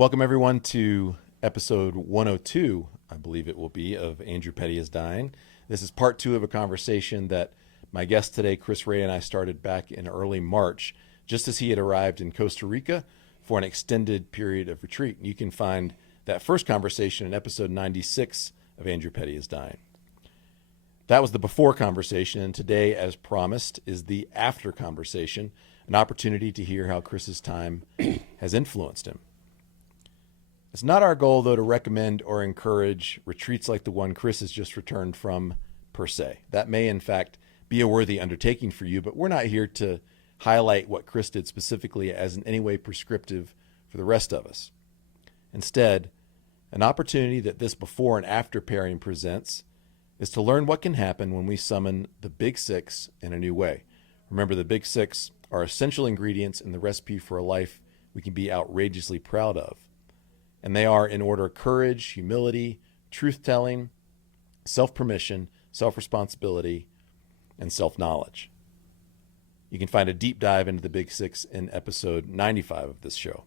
Welcome, everyone, to episode 102, I believe it will be, of Andrew Petty is Dying. This is part two of a conversation that my guest today, Chris Ray, and I started back in early March, just as he had arrived in Costa Rica for an extended period of retreat. You can find that first conversation in episode 96 of Andrew Petty is Dying. That was the before conversation, and today, as promised, is the after conversation, an opportunity to hear how Chris's time has influenced him. It's not our goal, though, to recommend or encourage retreats like the one Chris has just returned from, per se. That may, in fact, be a worthy undertaking for you, but we're not here to highlight what Chris did specifically as in any way prescriptive for the rest of us. Instead, an opportunity that this before and after pairing presents is to learn what can happen when we summon the Big Six in a new way. Remember, the Big Six are essential ingredients in the recipe for a life we can be outrageously proud of. And they are in order: courage, humility, truth-telling, self-permission, self-responsibility, and self-knowledge. You can find a deep dive into the Big Six in episode 95 of this show.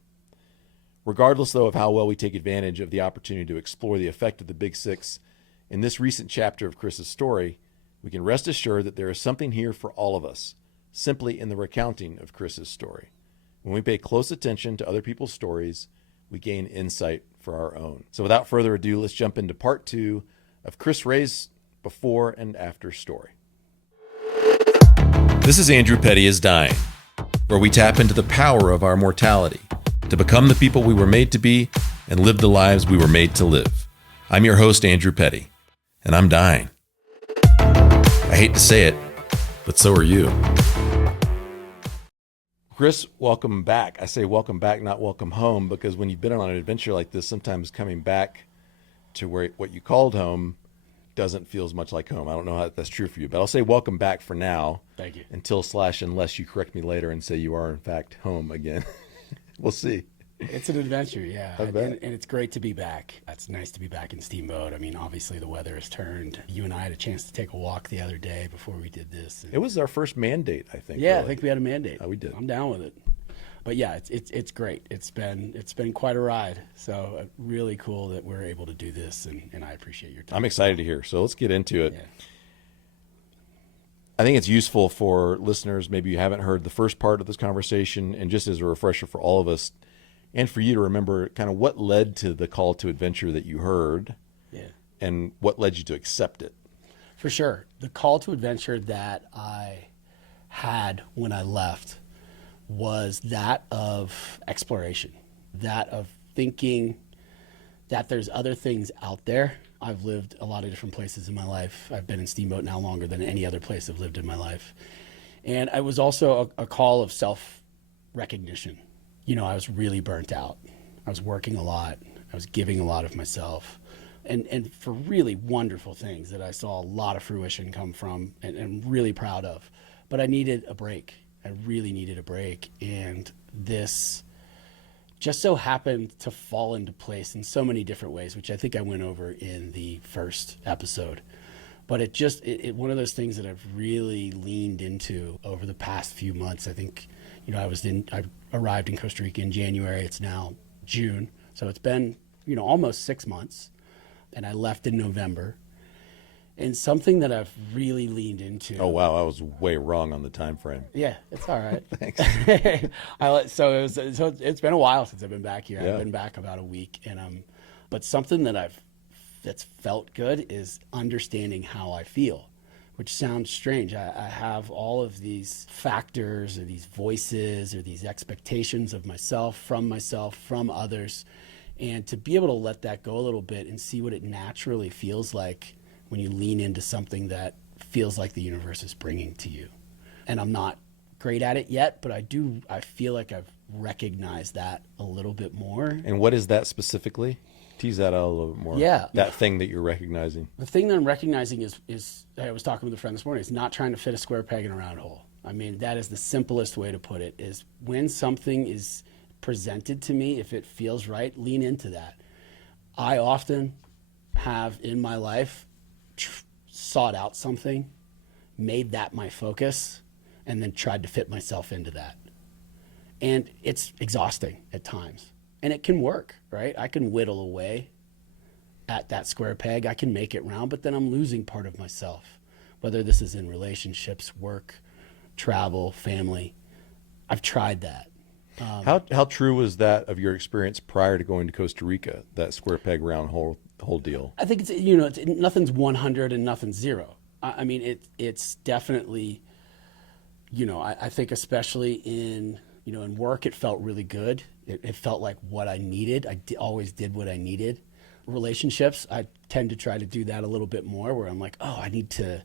Regardless, though, of how well we take advantage of the opportunity to explore the effect of the Big Six in this recent chapter of Chris's story, we can rest assured that there is something here for all of us, simply in the recounting of Chris's story. When we pay close attention to other people's stories, we gain insight for our own. So without further ado, let's jump into part two of Chris Ray's before and after story. This is Andrew Petty is Dying, where we tap into the power of our mortality to become the people we were made to be and live the lives we were made to live. I'm your host, Andrew Petty, and I'm dying. I hate to say it, but so are you. Chris, welcome back. I say welcome back, not welcome home, because when you've been on an adventure like this, sometimes coming back to where what you called home doesn't feel as much like home. I don't know how that's true for you, but I'll say welcome back for now. Thank you. Unless you correct me later and say you are in fact home again. We'll see. It's an adventure, yeah. I bet. And it's great to be back. It's nice to be back in Steamboat. I mean, obviously the weather has turned. You and I had a chance to take a walk the other day before we did this. It was our first mandate, I think. Yeah, really. I think we had a mandate. We did. I'm down with it. But yeah, it's great. It's been quite a ride. So really cool that we're able to do this, and I appreciate your time. I'm excited to hear. So let's get into it. Yeah. I think it's useful for listeners, maybe you haven't heard the first part of this conversation, and just as a refresher for all of us, and for you to remember kind of what led to the call to adventure that you heard, and what led you to accept it. For sure. The call to adventure that I had when I left was that of exploration, that of thinking that there's other things out there. I've lived a lot of different places in my life. I've been in Steamboat now longer than any other place I've lived in my life. And it was also a call of self-recognition. You know, I was really burnt out. I was working a lot. I was giving a lot of myself. And for really wonderful things that I saw a lot of fruition come from and really proud of. But I needed a break. I really needed a break. And this just so happened to fall into place in so many different ways, which I think I went over in the first episode. But it one of those things that I've really leaned into over the past few months. I think, you know, I arrived in Costa Rica in January. It's now June. So it's been, you know, almost 6 months. And I left in November. And something that I've really leaned into. Oh, wow. I was way wrong on the time frame. Yeah, it's all right. Thanks. So it's been a while since I've been back here. Yeah. I've been back about a week. But something that's felt good is understanding how I feel, which sounds strange. I have all of these factors or these voices or these expectations of myself, from others. And to be able to let that go a little bit and see what it naturally feels like when you lean into something that feels like the universe is bringing to you. And I'm not great at it yet, but I feel like I've recognized that a little bit more. And what is that specifically? Tease that out a little bit more. Yeah. That thing that you're recognizing. The thing that I'm recognizing is I was talking with a friend this morning, is not trying to fit a square peg in a round hole. I mean, that is the simplest way to put it, is when something is presented to me, if it feels right, lean into that. I often have in my life sought out something, made that my focus, and then tried to fit myself into that. And it's exhausting at times. And it can work, right? I can whittle away at that square peg. I can make it round, but then I'm losing part of myself, whether this is in relationships, work, travel, family. I've tried that. How true was that of your experience prior to going to Costa Rica, that square peg round hole deal? I think it's nothing's 100 and nothing's zero. I mean, it's definitely, I think especially in work, it felt really good. It felt like what I needed. Always did what I needed. Relationships, I tend to try to do that a little bit more, where I'm like, oh, I need to,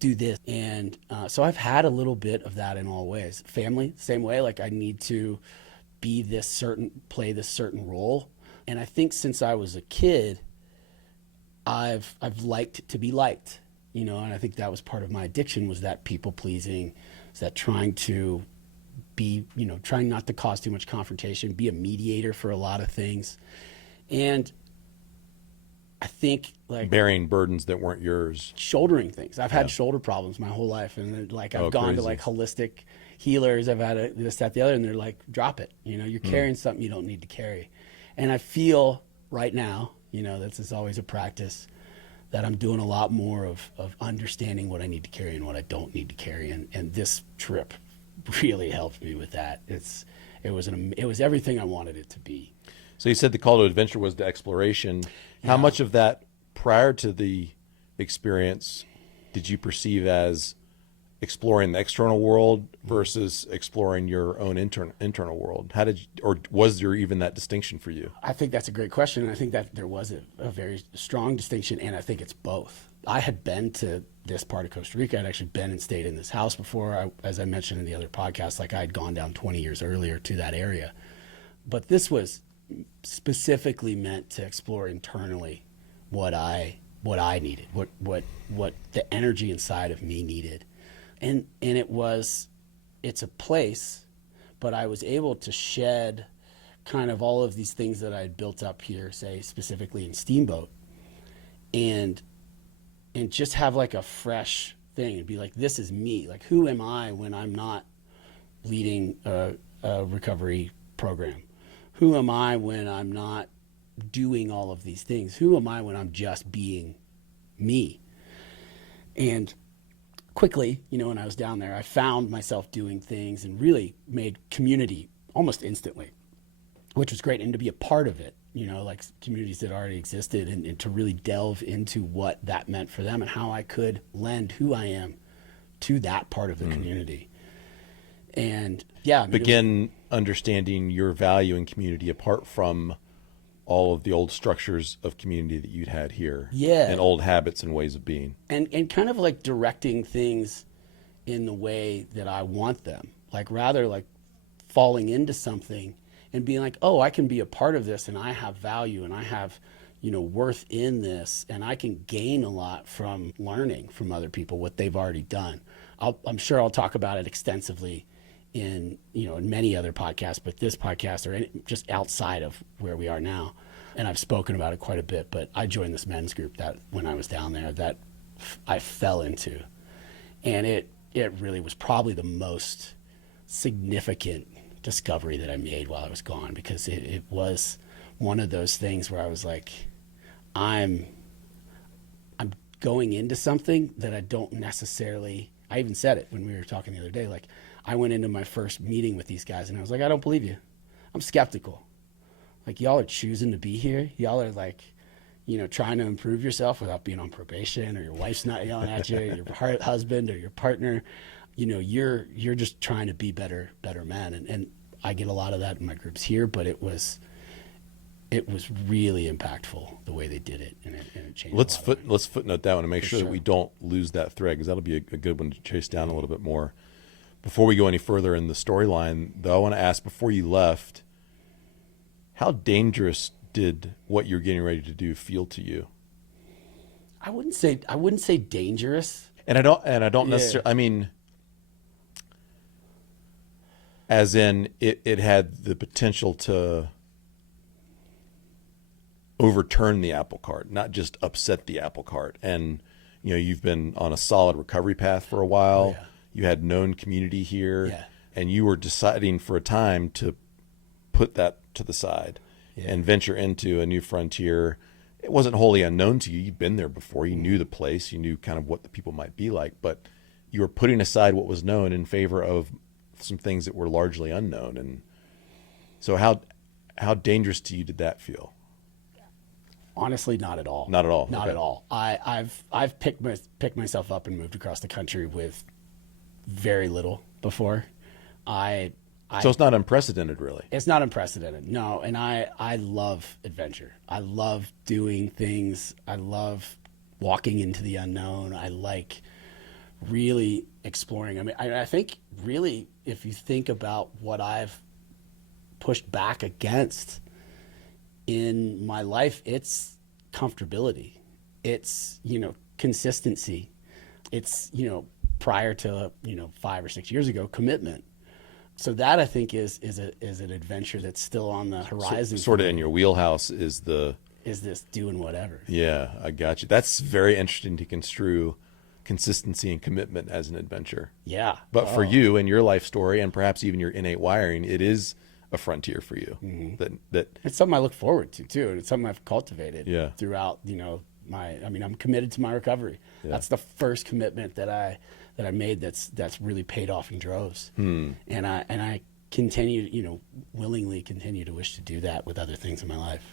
do this. And so I've had a little bit of that in all ways. Family, same way. Like I need to play this certain role. And I think since I was a kid, I've liked to be liked, and I think that was part of my addiction, was that people pleasing, was that trying to be, trying not to cause too much confrontation, be a mediator for a lot of things. And I think like bearing burdens that weren't yours, shouldering things. I've had shoulder problems my whole life. And like, I've gone crazy. to like holistic healers. I've had this, that, the other, and they're like, drop it. You're carrying something you don't need to carry. And I feel right now, this is always a practice, that I'm doing a lot more of understanding what I need to carry and what I don't need to carry. And this trip really helped me with that. It was everything I wanted it to be. So you said the call to adventure was to exploration. Yeah. How much of that prior to the experience did you perceive as exploring the external world versus exploring your own internal world? Or was there even that distinction for you? I think that's a great question. And I think that there was a very strong distinction, and I think it's both. I had been to this part of Costa Rica. I'd actually been and stayed in this house before. As I mentioned in the other podcast, like I had gone down 20 years earlier to that area. But this was specifically meant to explore internally what I needed, what the energy inside of me needed. And it's a place, but I was able to shed kind of all of these things that I had built up here, say specifically in Steamboat, and just have like a fresh thing and be like, this is me. Like, who am I when I'm not leading a recovery program? Who am I when I'm not doing all of these things? Who am I when I'm just being me? And quickly, when I was down there, I found myself doing things and really made community almost instantly, which was great. And to be a part of it, like communities that already existed, and to really delve into what that meant for them and how I could lend who I am to that part of the community. And yeah, begin understanding your value in community apart from all of the old structures of community that you'd had here. Yeah. And old habits and ways of being. And kind of like directing things in the way that I want them. Like rather like falling into something and being like, oh, I can be a part of this, and I have value, and I have, worth in this, and I can gain a lot from learning from other people what they've already done. I'm sure I'll talk about it extensively in many other podcasts, but this podcast or just outside of where we are now. And I've spoken about it quite a bit, but I joined this men's group that when I was down there that I fell into. And it really was probably the most significant discovery that I made while I was gone, because it was one of those things where I was like, I'm going into something that I don't necessarily, I even said it when we were talking the other day, like I went into my first meeting with these guys and I was like, I don't believe you. I'm skeptical. Like, y'all are choosing to be here. Y'all are like, trying to improve yourself without being on probation, or your wife's not yelling at you, or your husband or your partner. You're just trying to be better men. And I get a lot of that in my groups here, but it was really impactful the way they did it, and it changed. Let's footnote that one and make sure that sure. we don't lose that thread, because that'll be a good one to chase down a little bit more. Before we go any further in the storyline, though, I want to ask, before you left, how dangerous did what you're getting ready to do feel to you? I wouldn't say dangerous. And I don't necessarily, I mean, as in it had the potential to overturn the apple cart, not just upset the apple cart. And, you've been on a solid recovery path for a while. Oh, yeah. You had known community here, Yeah. and you were deciding for a time to put that to the side and venture into a new frontier. It wasn't wholly unknown to you. You'd been there before. You knew the place. You knew kind of what the people might be like, but you were putting aside what was known in favor of some things that were largely unknown. And so how dangerous to you did that feel? Honestly, not at all. Not at all. Not Okay. at all. I've picked myself up and moved across the country with very little before. So it's not unprecedented, really. It's not unprecedented, no. And I love adventure. I love doing things. I love walking into the unknown. I like really exploring. I mean, I think really, if you think about what I've pushed back against in my life, it's comfortability. It's, consistency. It's, prior to, 5 or 6 years ago, commitment. So that, I think, is an adventure that's still on the horizon. Sort of in your wheelhouse is this doing whatever. Yeah, I got you. That's very interesting to construe consistency and commitment as an adventure. Yeah. But for you and your life story, and perhaps even your innate wiring, it is a frontier for you. Mm-hmm. That it's something I look forward to too. And it's something I've cultivated throughout, I'm committed to my recovery. Yeah. That's the first commitment that I made that's really paid off in droves. And I continue, willingly continue to wish to do that with other things in my life.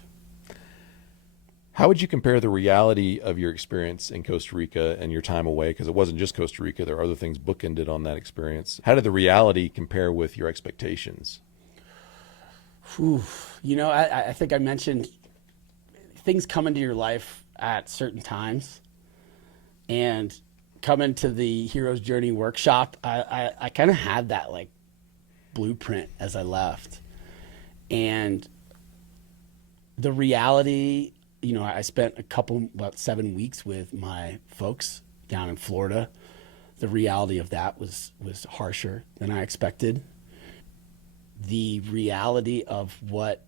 How would you compare the reality of your experience in Costa Rica and your time away? Because it wasn't just Costa Rica. There are other things bookended on that experience. How did the reality compare with your expectations? Whew. I think I mentioned things come into your life at certain times. And coming to the Hero's Journey workshop, I kind of had that like blueprint as I left. And the reality, I spent about 7 weeks with my folks down in Florida. The reality of that was harsher than I expected. The reality of what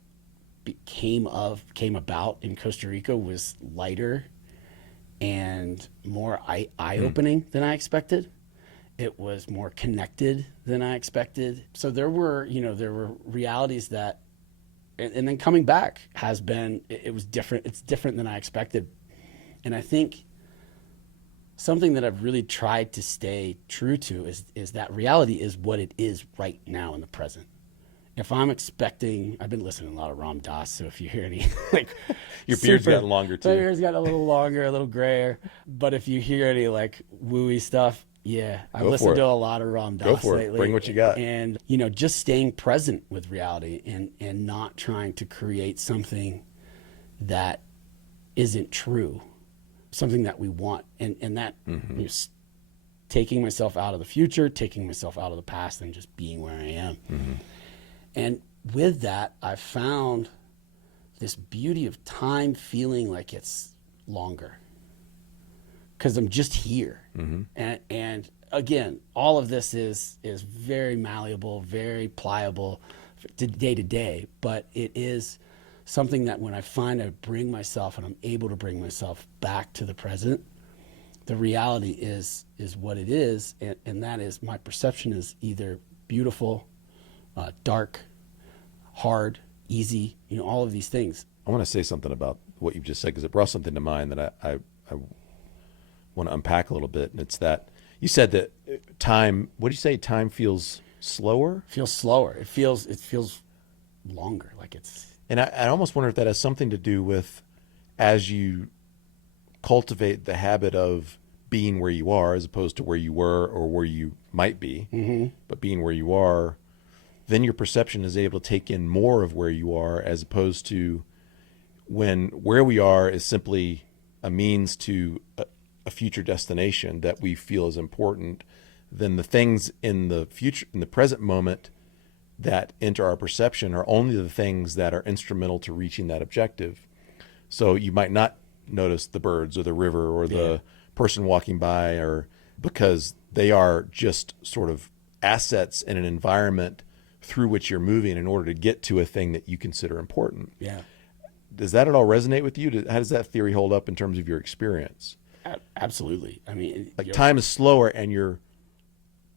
came about in Costa Rica was lighter and more eye-opening than I expected. It was more connected than I expected. So there were realities that, and then coming back it was different. It's different than I expected. And I think something that I've really tried to stay true to is that reality is what it is right now in the present. If I'm expecting, I've been listening to a lot of Ram Dass, so if you hear any, like, your beard's gotten longer too. My beard's gotten a little longer, a little grayer. But if you hear any like wooey stuff, I've listened to a lot of Ram Dass lately. Bring what you got. And just staying present with reality and not trying to create something that isn't true, something that we want, and that taking myself out of the future, taking myself out of the past, and just being where I am. Mm-hmm. And with that, I found this beauty of time feeling like it's longer because I'm just here. Mm-hmm. And again, all of this is very malleable, very pliable day to day, but it is something that when I find I bring myself and I'm able to bring myself back to the present, the reality is what it is. And that is my perception is either beautiful, dark, hard, easy, all of these things. I want to say something about what you've just said because it brought something to mind that I want to unpack a little bit. And it's that you said that time, what did you say? Time feels slower? Feels slower. It feels longer. Like it's. And I almost wonder if that has something to do with as you cultivate the habit of being where you are as opposed to where you were or where you might be, but being where you are, then your perception is able to take in more of where you are as opposed to when where we are is simply a means to a future destination that we feel is important, then the things in the future, in the present moment that enter our perception are only the things that are instrumental to reaching that objective. So you might not notice the birds or the river or the person walking by, or because they are just sort of assets in an environment through which you're moving in order to get to a thing that you consider important. Yeah. Does that at all resonate with you? How does that theory hold up in terms of your experience? Absolutely. I mean, like time is slower and your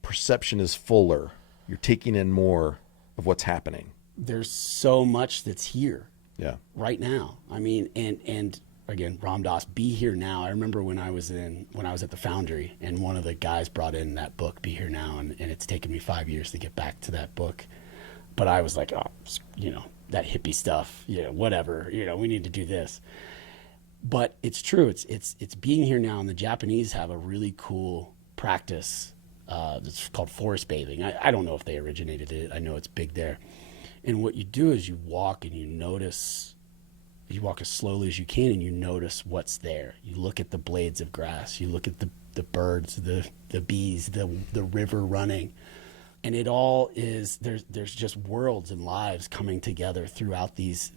perception is fuller. You're taking in more of what's happening. there's so much that's here Yeah. right now. I mean, and again, Ram Dass, Be Here Now. I remember when I was at the Foundry, and one of the guys brought in that book, Be Here Now, and it's taken me 5 years to get back to that book. But I was like, oh, that hippie stuff, whatever, we need to do this. But it's true. It's being here now, and the Japanese have a really cool practice. It's called forest bathing. I don't know if they originated it. I know it's big there. And what you do is you walk and you notice. You walk as slowly as you can, and you notice what's there. You look at the blades of grass. You look at the birds, the bees, the river running. And it all is, there's just worlds and lives coming together throughout these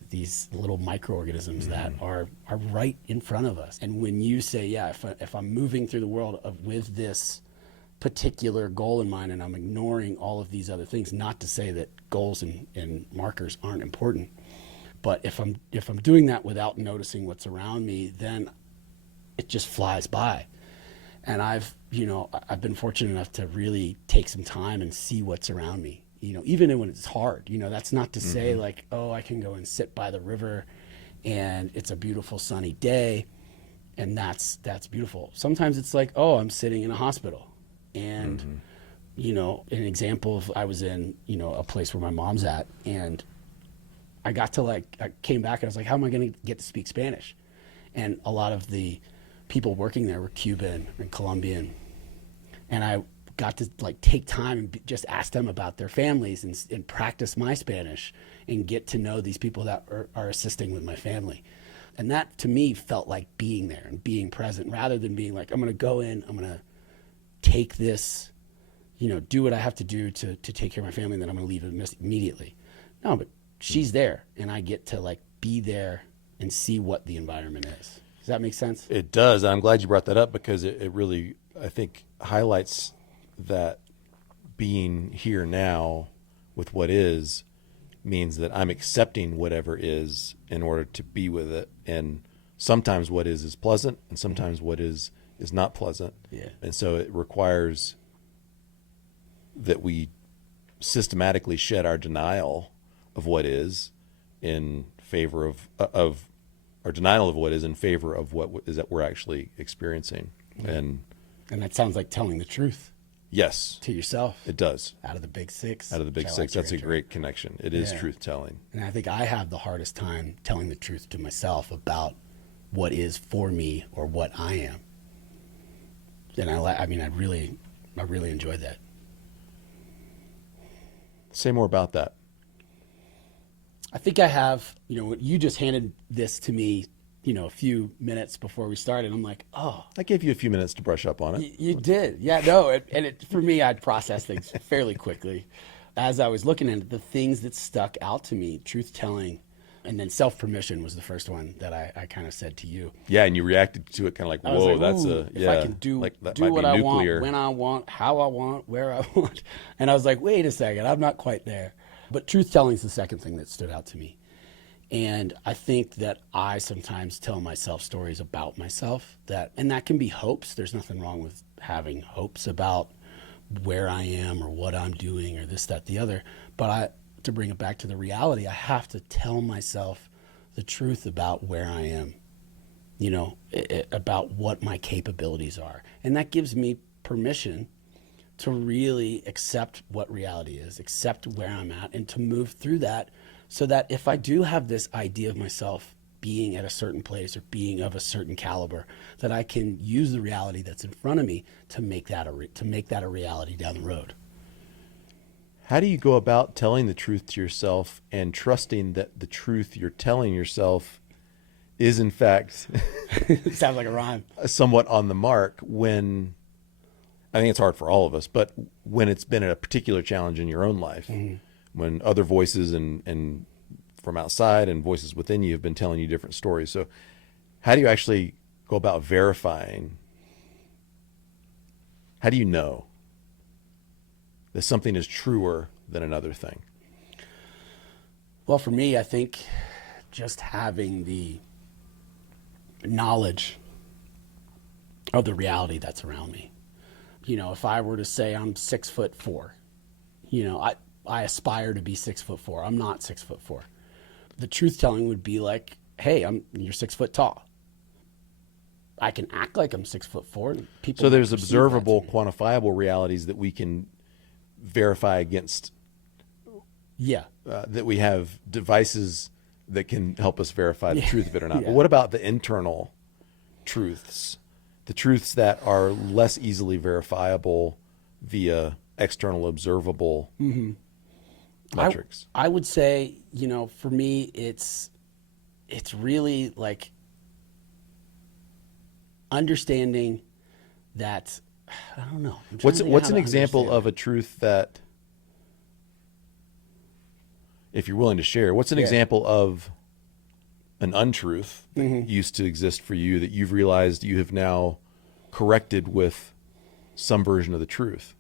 little microorganisms that are right in front of us. And when you say, yeah, if I'm moving through the world with this particular goal in mind, and I'm ignoring all of these other things, not to say that goals and markers aren't important, but if I'm doing that without noticing what's around me, then it just flies by. And I've been fortunate enough to really take some time and see what's around me, even when it's hard. That's not to say like, oh, I can go and sit by the river and it's a beautiful sunny day and that's beautiful. Sometimes it's like, oh, I'm sitting in a hospital and, an example of, I was in, a place where my mom's at, and I came back and I was like, how am I going to get to speak Spanish? And a lot of the people working there were Cuban and Colombian. And I got to take time and just ask them about their families and practice my Spanish and get to know these people that are assisting with my family. And that to me felt like being there and being present, rather than being like, I'm going to go in, I'm going to take this, do what I have to do to take care of my family, and then I'm going to leave immediately. No, but she's there, and I get to be there and see what the environment is. Does that make sense? It does. I'm glad you brought that up, because it really, I think, highlights that being here now with what is means that I'm accepting whatever is in order to be with it. And sometimes what is pleasant, and sometimes what is not pleasant. Yeah. And so it requires that we systematically shed our denial of what is in favor of our denial of what is in favor of what is that we're actually experiencing. And that sounds like telling the truth. Yes. To yourself. It does. Out of the big six. Out of the big six. That's a great connection. It is truth telling. And I think I have the hardest time telling the truth to myself about what is for me or what I am. And I really enjoyed that. Say more about that. I think I have, you just handed this to me, a few minutes before we started. I'm like, oh. I gave you a few minutes to brush up on it. You did. Yeah, no. For me, I'd process things fairly quickly. As I was looking at it, the things that stuck out to me, truth telling, and then self-permission was the first one that I kind of said to you. Yeah, and you reacted to it kind of like, whoa, that's if I can do what I want, when I want, how I want, where I want. And I was like, wait a second, I'm not quite there. But truth telling is the second thing that stood out to me. And I think that I sometimes tell myself stories about myself, and that can be hopes. There's nothing wrong with having hopes about where I am or what I'm doing or this, that, the other. But to bring it back to the reality, I have to tell myself the truth about where I am, about what my capabilities are. And that gives me permission to really accept what reality is, accept where I'm at, and to move through that, so that if I do have this idea of myself being at a certain place or being of a certain caliber, that I can use the reality that's in front of me to make that a reality down the road. How do you go about telling the truth to yourself and trusting that the truth you're telling yourself is in fact sounds like a rhyme, somewhat on the mark, when I think it's hard for all of us, but when it's been a particular challenge in your own life, when other voices and from outside and voices within you have been telling you different stories. So how do you actually go about verifying? How do you know that something is truer than another thing? Well, for me, I think just having the knowledge of the reality that's around me. If I were to say I'm 6'4", I aspire to be 6'4". I'm not 6'4". The truth telling would be like, hey, you're 6 foot tall. I can act like I'm 6'4". And people So might there's perceive observable, that to me. quantifiable realities that we can verify against, Yeah. that we have devices that can help us verify the truth of it or not. Yeah. But what about the internal truths? The truths that are less easily verifiable via external observable metrics. I would say, for me, it's really like understanding that, I don't know. I'm trying to What's think of how an to example understand of a truth that, if you're willing to share, what's an Yeah. example of an untruth that Mm-hmm. used to exist for you that you've realized you have now corrected with some version of the truth,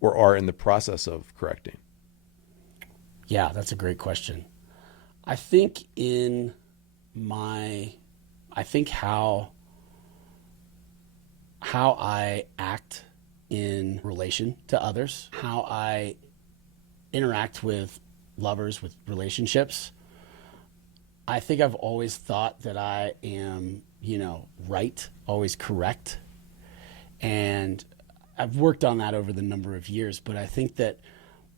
or are in the process of correcting? Yeah, that's a great question. I think how I act in relation to others, how I interact with lovers, with relationships. I think I've always thought that I am, right, always correct. And I've worked on that over the number of years, but I think that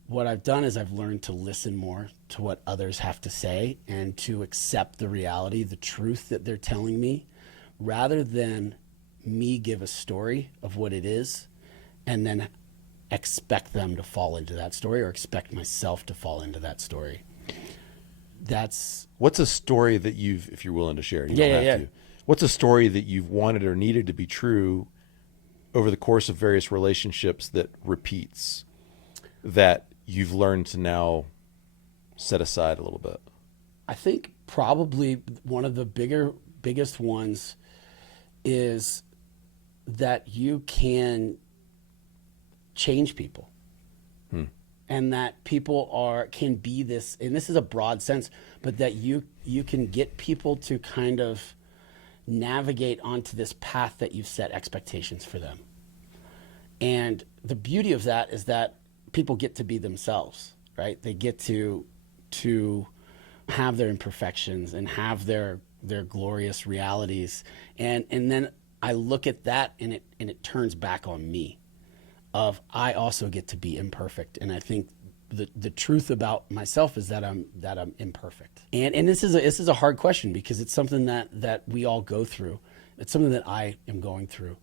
what I've done is I've learned to listen more to what others have to say and to accept the reality, the truth that they're telling me, rather than me give a story of what it is and then expect them to fall into that story or expect myself to fall into that story. What's a story that you've, if you're willing to share, you Yeah, don't yeah, have yeah. to. What's a story that you've wanted or needed to be true over the course of various relationships that repeats, that you've learned to now set aside a little bit? I think probably one of the biggest ones is that you can change people. And that people can be this, and this is a broad sense, but that you can get people to kind of navigate onto this path that you've set expectations for them. And the beauty of that is that people get to be themselves, right? They get to have their imperfections and have their glorious realities. And then I look at that and it turns back on me. Of I also get to be imperfect, and I think the truth about myself is that I'm imperfect. And this is a hard question because it's something that we all go through. It's something that I am going through.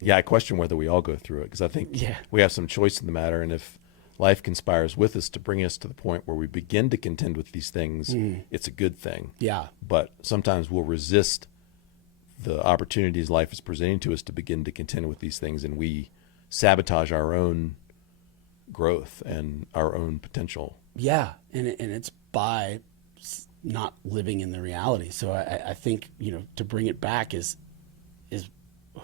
Yeah, I question whether we all go through it, because I think we have some choice in the matter. And if life conspires with us to bring us to the point where we begin to contend with these things, it's a good thing. Yeah. But sometimes we'll resist the opportunities life is presenting to us to begin to contend with these things, and we sabotage our own growth and our own potential. Yeah, and it's by not living in the reality. So I think, to bring it back is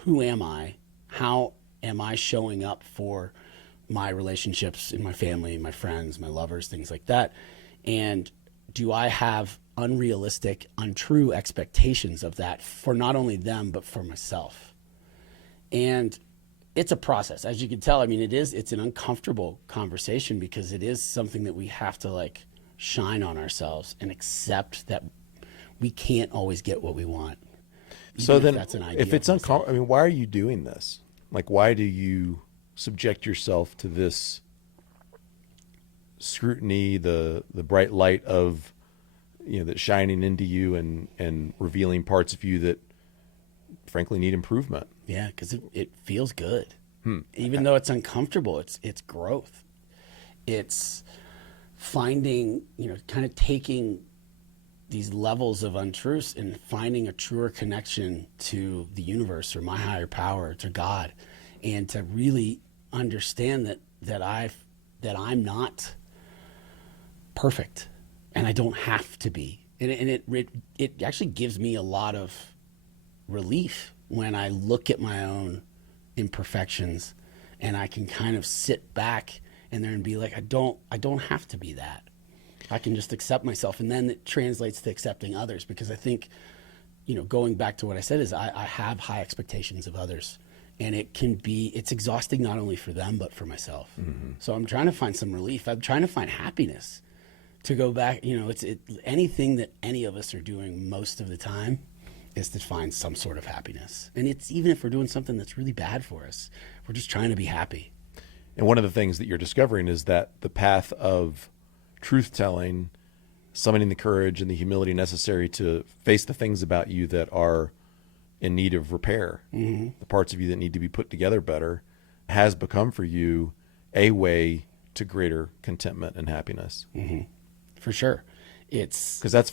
who am I? How am I showing up for my relationships in my family, my friends, my lovers, things like that? And do I have unrealistic, untrue expectations of that for not only them, but for myself? And it's a process, as you can tell. I mean, it's an uncomfortable conversation because it is something that we have to shine on ourselves and accept that we can't always get what we want. So then, that's an idea if it's uncomfortable, I mean, why are you doing this? Why do you subject yourself to this scrutiny, the bright light of, that's shining into you and revealing parts of you that frankly need improvement? Yeah, because it feels good. Even though it's uncomfortable, it's growth. It's finding, kind of taking these levels of untruths and finding a truer connection to the universe or my higher power, to God, and to really understand that I'm not perfect and I don't have to be. And it actually gives me a lot of relief when I look at my own imperfections and I can kind of sit back and there and be like, I don't have to be that. I can just accept myself. And then it translates to accepting others, because I think, going back to what I said is I have high expectations of others, And it's exhausting not only for them, but for myself. So I'm trying to find some relief. I'm trying to find happiness to go back. Anything that any of us are doing most of the time is to find some sort of happiness. And it's even if we're doing something that's really bad for us, we're just trying to be happy. And one of the things that you're discovering is that the path of truth telling, summoning the courage and the humility necessary to face the things about you that are in need of repair, the parts of you that need to be put together better, has become for you a way to greater contentment and happiness. For sure. It's because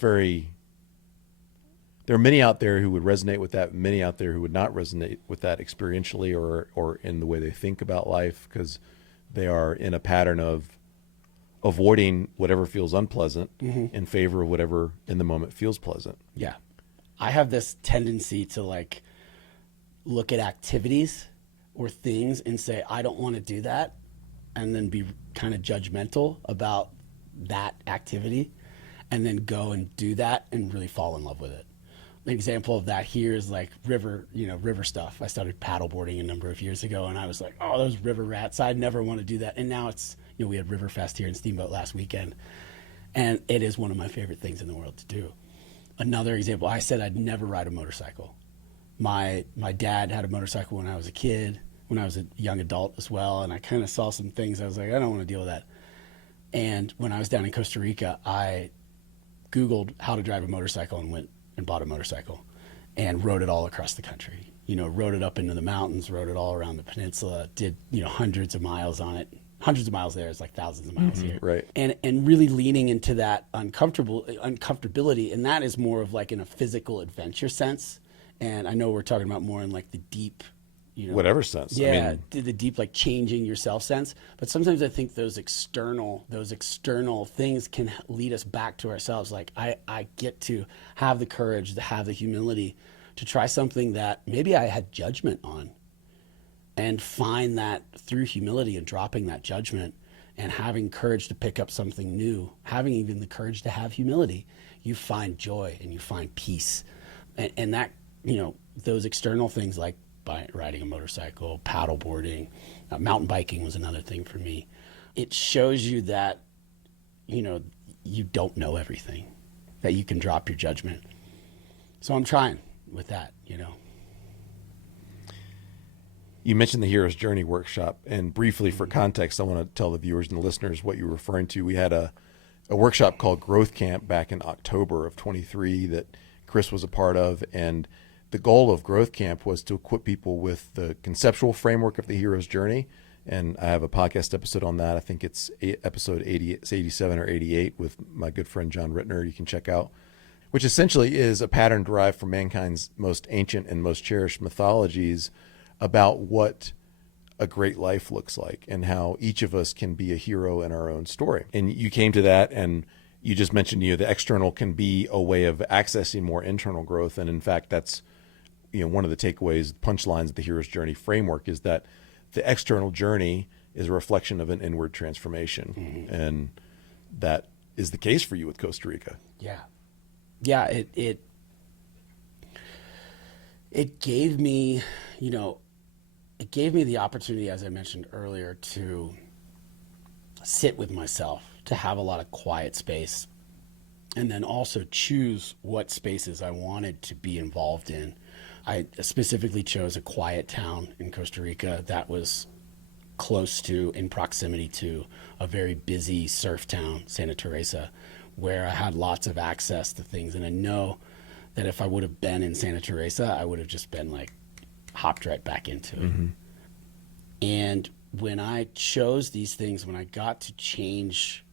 there are many out there who would resonate with that, many out there who would not resonate with that experientially or in the way they think about life, because they are in a pattern of avoiding whatever feels unpleasant in favor of whatever in the moment feels pleasant. Yeah. I have this tendency to like look at activities or things and say, I don't want to do that. And then be kind of judgmental about that activity and then go and do that and really fall in love with it. An example of that here is like river stuff. I started paddleboarding a number of years ago and I was like, oh, those river rats. I never want to do that. And now it's, we had Riverfest here in Steamboat last weekend. And it is one of my favorite things in the world to do. Another example, I said I'd never ride a motorcycle. My dad had a motorcycle when I was a kid, when I was a young adult as well, and I kind of saw some things. I was like, I don't want to deal with that. And when I was down in Costa Rica, I Googled how to drive a motorcycle and went and bought a motorcycle and rode it all across the country. Rode it up into the mountains, rode it all around the peninsula, did, hundreds of miles on it. Hundreds of miles there is like thousands of miles here. Right. And really leaning into that uncomfortability. And that is more of like in a physical adventure sense. And I know we're talking about more in like the deep, whatever sense. Yeah. The deep, like changing yourself sense. But sometimes I think those external things can lead us back to ourselves. Like I get to have the courage, to have the humility to try something that maybe I had judgment on. And find that through humility and dropping that judgment and having courage to pick up something new, having even the courage to have humility, you find joy and you find peace. And that, those external things like riding a motorcycle, paddleboarding, mountain biking was another thing for me. It shows you that, you don't know everything, that you can drop your judgment. So I'm trying with that, You mentioned the Hero's Journey workshop, and briefly for context, I want to tell the viewers and the listeners what you're referring to. We had a workshop called Growth Camp back in October of 23 that Chris was a part of, and the goal of Growth Camp was to equip people with the conceptual framework of the Hero's Journey, and I have a podcast episode on that. I think it's episode 87 or 88 with my good friend John Rittner you can check out, which essentially is a pattern derived from mankind's most ancient and most cherished mythologies about what a great life looks like and how each of us can be a hero in our own story. And you came to that, and you just mentioned, the external can be a way of accessing more internal growth. And in fact, that's, one of the takeaways, punchlines of the Hero's Journey framework is that the external journey is a reflection of an inward transformation. And that is the case for you with Costa Rica. Yeah. Yeah. It gave me, it gave me the opportunity, as I mentioned earlier, to sit with myself, to have a lot of quiet space, and then also choose what spaces I wanted to be involved in. I specifically chose a quiet town in Costa Rica that was close to, in proximity to, a very busy surf town, Santa Teresa, where I had lots of access to things. And I know that if I would have been in Santa Teresa, I would have just been like, hopped right back into it. And when I chose these things, when I got to change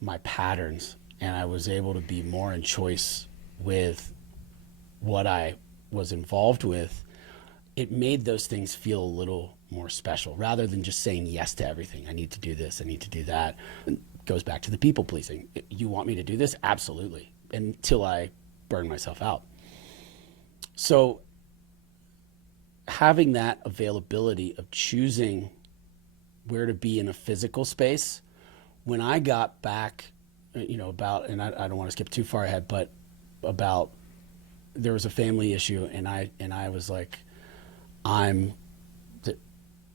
my patterns and I was able to be more in choice with what I was involved with, it made those things feel a little more special rather than just saying yes to everything. I need to do this, I need to do that. It goes back to the people pleasing. You want me to do this? Absolutely. Until I burn myself out. So having that availability of choosing where to be in a physical space, when I got back, about, and I don't want to skip too far ahead, but about, there was a family issue, and I was like, I'm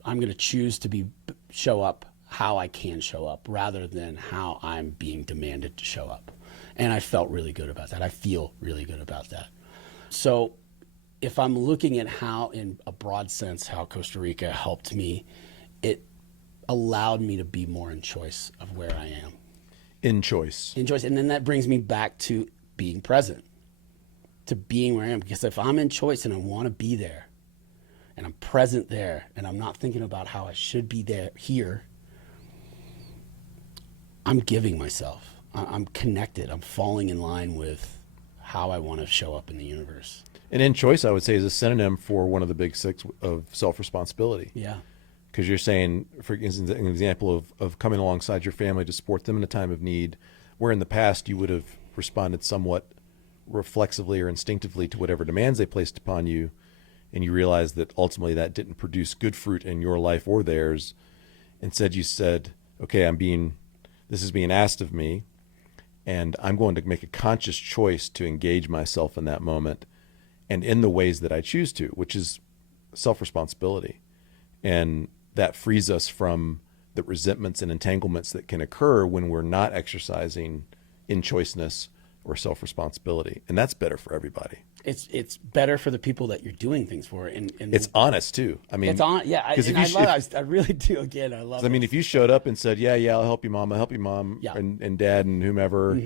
I'm going to choose to show up how I can show up rather than how I'm being demanded to show up. And I felt really good about that. I feel really good about that. So if I'm looking at how, in a broad sense, how Costa Rica helped me, it allowed me to be more in choice of where I am. In choice. In choice. And then that brings me back to being present, to being where I am. Because if I'm in choice and I want to be there, and I'm present there, and I'm not thinking about how I should be there here, I'm giving myself. I'm connected. I'm falling in line with how I want to show up in the universe. And in choice, I would say, is a synonym for one of the big six of self-responsibility. Yeah. Because you're saying, for instance, an example of coming alongside your family to support them in a time of need, where in the past you would have responded somewhat reflexively or instinctively to whatever demands they placed upon you, and you realized that ultimately that didn't produce good fruit in your life or theirs. Instead, you said, okay, this is being asked of me, and I'm going to make a conscious choice to engage myself in that moment and in the ways that I choose to, which is self-responsibility. And that frees us from the resentments and entanglements that can occur when we're not exercising in-choiceness or self-responsibility. And that's better for everybody. It's better for the people that you're doing things for. And it's honest too. I mean, it's on. Yeah. I really do. Again, I love it. I mean, if you showed up and said, yeah, I'll help you, mom, yeah. and dad and whomever,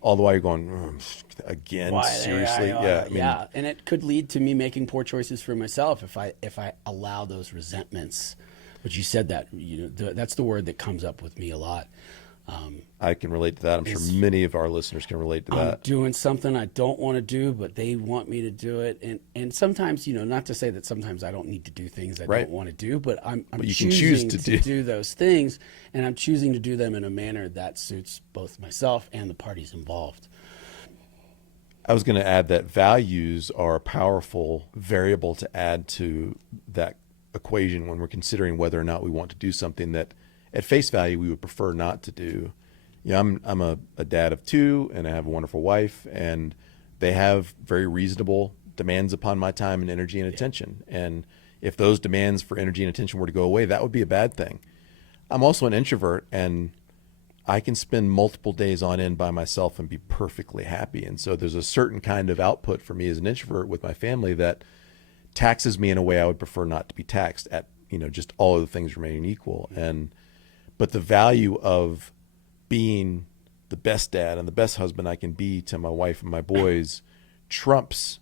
all the while you're going, again, Why, seriously? Yeah. And it could lead to me making poor choices for myself if I allow those resentments, which you said that, that's the word that comes up with me a lot. I can relate to that. I'm sure many of our listeners can relate to that. I'm doing something I don't want to do, but they want me to do it. And sometimes, not to say that sometimes I don't need to do things I don't want to do, but I'm choosing to do those things, and I'm choosing to do them in a manner that suits both myself and the parties involved. I was going to add that values are a powerful variable to add to that equation when we're considering whether or not we want to do something that at face value we would prefer not to do. I'm a dad of two, and I have a wonderful wife, and they have very reasonable demands upon my time and energy and attention. And if those demands for energy and attention were to go away, that would be a bad thing. I'm also an introvert, and I can spend multiple days on end by myself and be perfectly happy. And so there's a certain kind of output for me as an introvert with my family that taxes me in a way I would prefer not to be taxed at, just all of the things remaining equal. But the value of being the best dad and the best husband I can be to my wife and my boys trumps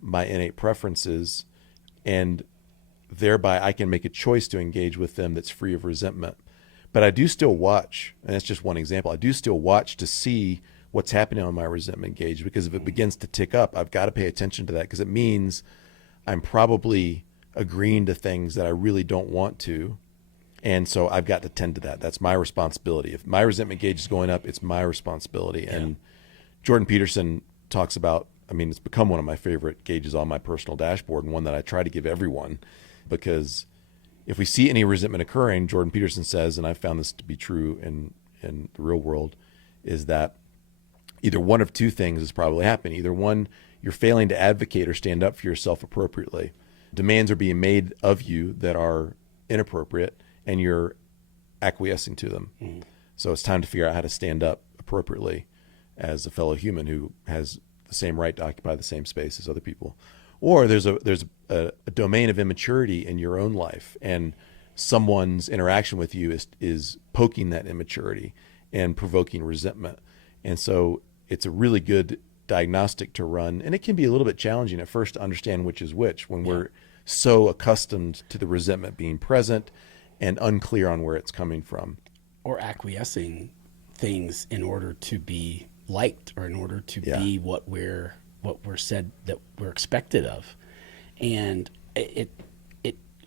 my innate preferences, and thereby I can make a choice to engage with them that's free of resentment. But I do still watch, and that's just one example, I do still watch to see what's happening on my resentment gauge, because if it begins to tick up, I've got to pay attention to that, because it means I'm probably agreeing to things that I really don't want to. And so I've got to tend to that. That's my responsibility. If my resentment gauge is going up, it's my responsibility. Yeah. And Jordan Peterson talks about, it's become one of my favorite gauges on my personal dashboard, and one that I try to give everyone, because if we see any resentment occurring, Jordan Peterson says, and I've found this to be true in the real world, is that either one of two things is probably happening. Either one, you're failing to advocate or stand up for yourself appropriately. Demands are being made of you that are inappropriate, and you're acquiescing to them. Mm-hmm. So it's time to figure out how to stand up appropriately as a fellow human who has the same right to occupy the same space as other people. Or there's a domain of immaturity in your own life, and someone's interaction with you is poking that immaturity and provoking resentment. And so it's a really good diagnostic to run, and it can be a little bit challenging at first to understand which is which when we're so accustomed to the resentment being present and unclear on where it's coming from. Or acquiescing things in order to be liked, or in order to be what we're said that we're expected of. And it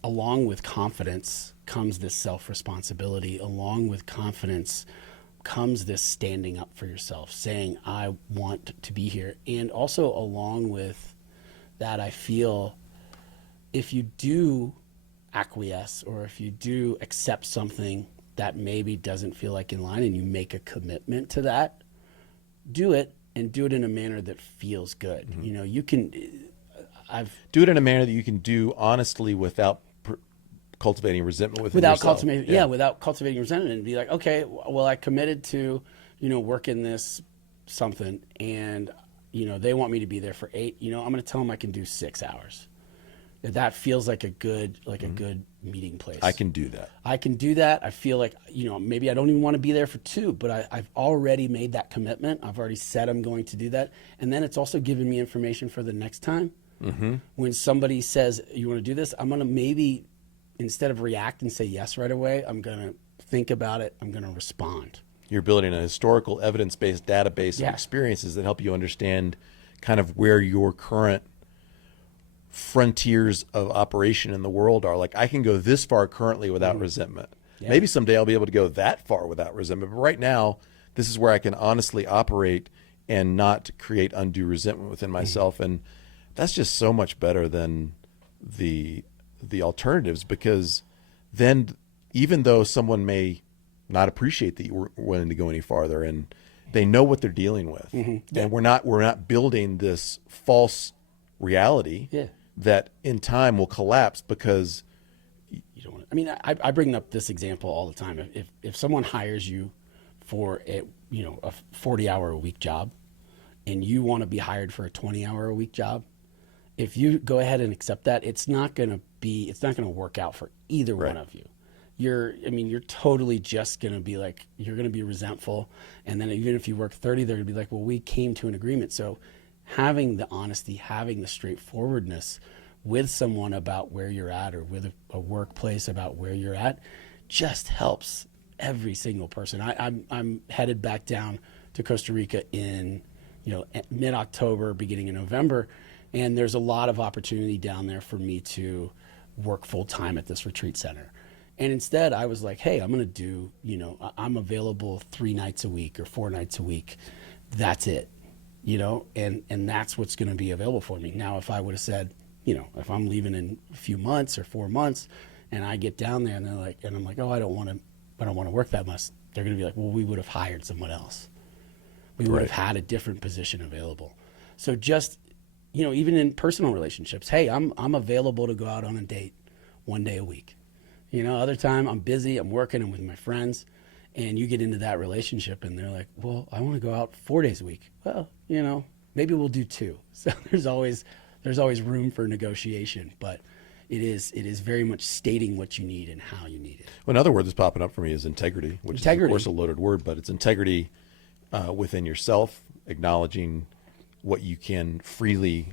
along with confidence comes this self-responsibility. Along with confidence comes this standing up for yourself, saying, I want to be here. And also along with that, I feel if you do acquiesce, or if you do accept something that maybe doesn't feel like in line, and you make a commitment to that, do it, and do it in a manner that feels good. You can, do it in a manner that you can do honestly without cultivating resentment within without yourself. cultivating, without cultivating resentment, and be like, okay, well, I committed to, work in this something, and they want me to be there for 8. I'm going to tell them I can do 6 hours. That feels like a good a good meeting place. I can do that. I can do that. I feel like, maybe I don't even want to be there for 2, but I've already made that commitment. I've already said I'm going to do that. And then it's also giving me information for the next time. Mm-hmm. When somebody says, you want to do this, I'm going to maybe, instead of react and say yes right away, I'm going to think about it. I'm going to respond. You're building a historical evidence-based database of experiences that help you understand kind of where your current frontiers of operation in the world are. Like, I can go this far currently without resentment. Yeah. Maybe someday I'll be able to go that far without resentment. But right now, this is where I can honestly operate and not create undue resentment within myself. And that's just so much better than the alternatives, because then even though someone may not appreciate that you're willing to go any farther, and they know what they're dealing with, and we're not building this false reality that in time will collapse because you don't want to, I mean, I bring up this example all the time. If someone hires you for a 40-hour-a-week job, and you want to be hired for a 20-hour-a-week job, if you go ahead and accept that, it's not going to work out for either one of you. You're totally just going to be like, you're going to be resentful. And then even if you work 30, they're going to be like, well, we came to an agreement. So having the honesty, having the straightforwardness with someone about where you're at, or with a workplace about where you're at, just helps every single person. I'm headed back down to Costa Rica in mid-October, beginning of November, and there's a lot of opportunity down there for me to work full time at this retreat center. And instead, I was like, hey, I'm going to do, I'm available 3 nights a week or 4 nights a week. That's it, and that's what's going to be available for me. Now, if I would have said, if I'm leaving in a few months or 4 months, and I get down there and they're like, and I'm like, oh, I don't want to work that much. They're going to be like, well, we would have hired someone else. We would have had a different position available. So just, even in personal relationships, hey, I'm available to go out on a date 1 day a week. Other time I'm busy, I'm working, I'm with my friends, and you get into that relationship and they're like, well, I want to go out 4 days a week. Well, maybe we'll do 2. So there's always room for negotiation, but it is very much stating what you need and how you need it. Well, another word that's popping up for me is integrity, which is, of course, a loaded word, but it's integrity within yourself, acknowledging what you can freely,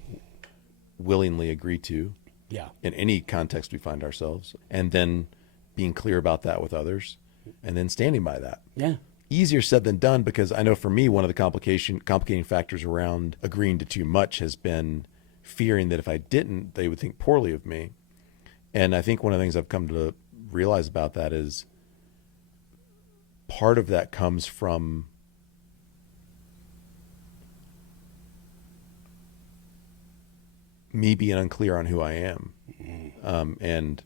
willingly agree to. Yeah. In any context we find ourselves, and then being clear about that with others, and then standing by that. Yeah. Easier said than done, because I know for me, one of the complicating factors around agreeing to too much has been fearing that if I didn't, they would think poorly of me. And I think one of the things I've come to realize about that is part of that comes from me being unclear on who I am, and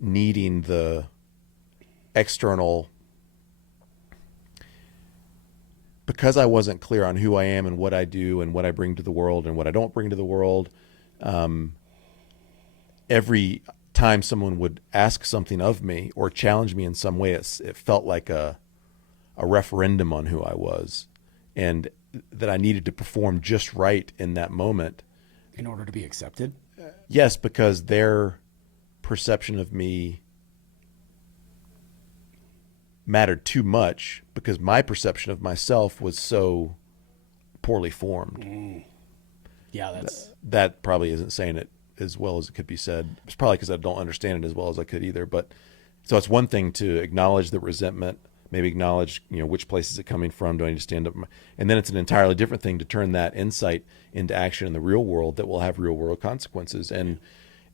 needing the external, because I wasn't clear on who I am and what I do and what I bring to the world and what I don't bring to the world. Every time someone would ask something of me or challenge me in some way, it felt like a referendum on who I was, and that I needed to perform just right in that moment. In order to be accepted? Yes, because their perception of me mattered too much, because my perception of myself was so poorly formed. Yeah, that probably isn't saying it as well as it could be said. It's probably because I don't understand it as well as I could either. But so it's one thing to acknowledge the resentment, maybe acknowledge, which place is it coming from? Do I need to stand up? And then it's an entirely different thing to turn that insight into action in the real world that will have real world consequences. And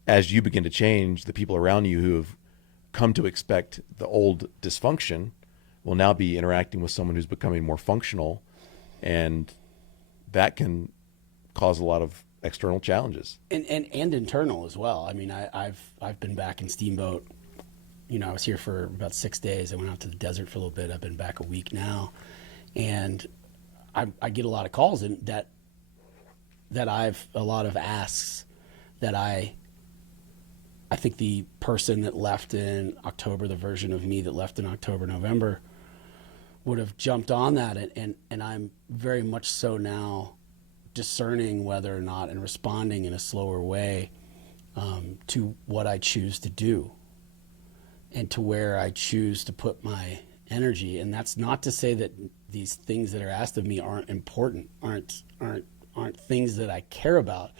as you begin to change, the people around you who have come to expect the old dysfunction will now be interacting with someone who's becoming more functional, and that can cause a lot of external challenges and internal as well. I mean, I've been back in Steamboat. I was here for about 6 days. I went out to the desert for a little bit. I've been back a week now, and I get a lot of calls that I've a lot of asks that I I think the person that left in October, the version of me that left in October, November, would have jumped on that. And I'm very much so now discerning whether or not and responding in a slower way to what I choose to do and to where I choose to put my energy. And that's not to say that these things that are asked of me aren't important, aren't things that I care about.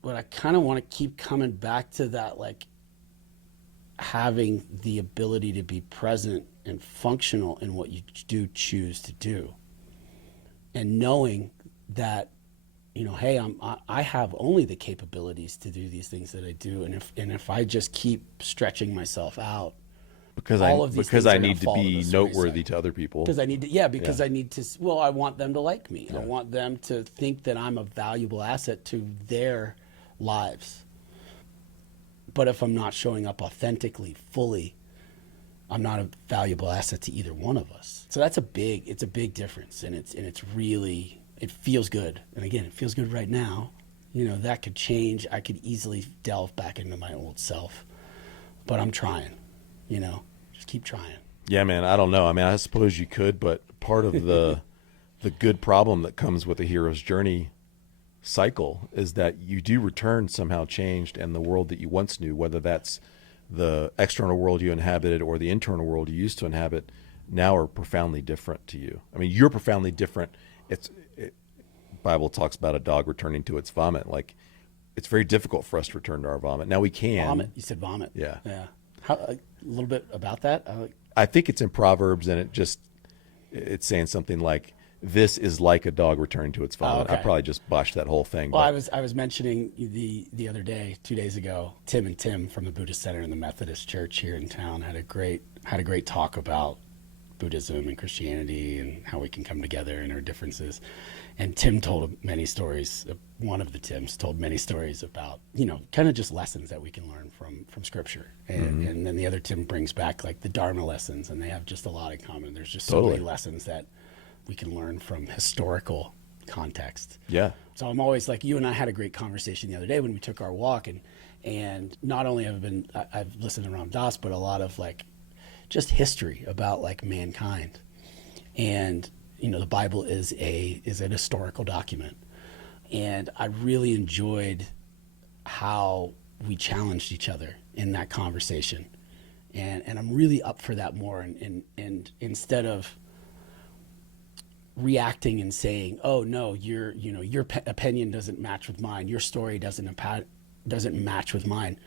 But I kind of want to keep coming back to that, like having the ability to be present and functional in what you do choose to do, and knowing that, you know, hey, I have only the capabilities to do these things that I do, and if I just keep stretching myself out, because I need to be noteworthy to other people. Because I need to, because I need to. Well, I want them to like me. Yeah. I want them to think that I'm a valuable asset to their lives. But if I'm not showing up authentically, fully, I'm not a valuable asset to either one of us. So it's a big difference, and it's really, it feels good. And again, it feels good right now. You know, that could change. I could easily delve back into my old self, but I'm trying, you know, just keep trying. Yeah, man, I don't know. I mean, I suppose you could, but part of the good problem that comes with a hero's journey cycle is that you do return somehow changed, and the world that you once knew, whether that's the external world you inhabited or the internal world you used to inhabit, now are profoundly different to you. I mean, you're profoundly different. Bible talks about a dog returning to its vomit. Like, it's very difficult for us to return to our vomit. Now we can. Vomit. You said vomit. Yeah. Yeah. A little bit about that. I think it's in Proverbs, and it's saying something like, "This is like a dog returning to its vomit." Oh, okay. I probably just botched that whole thing. Well, I was mentioning the other day, 2 days ago, Tim from the Buddhist Center in the Methodist Church here in town had a great talk about Buddhism and Christianity and how we can come together in our differences. And Tim told many stories. One of the Tims told many stories about, you know, kind of just lessons that we can learn from Scripture. And then the other Tim brings back like the Dharma lessons, and they have just a lot in common. There's just so many lessons that we can learn from historical context. Yeah. So I'm always like, you and I had a great conversation the other day when we took our walk, and not only I've listened to Ram Dass, but a lot of like just history about like mankind. And, you know, the Bible is an historical document. And I really enjoyed how we challenged each other in that conversation. And I'm really up for that more. And instead of reacting and saying, "Oh no, your opinion doesn't match with mine. Your story doesn't match with mine,"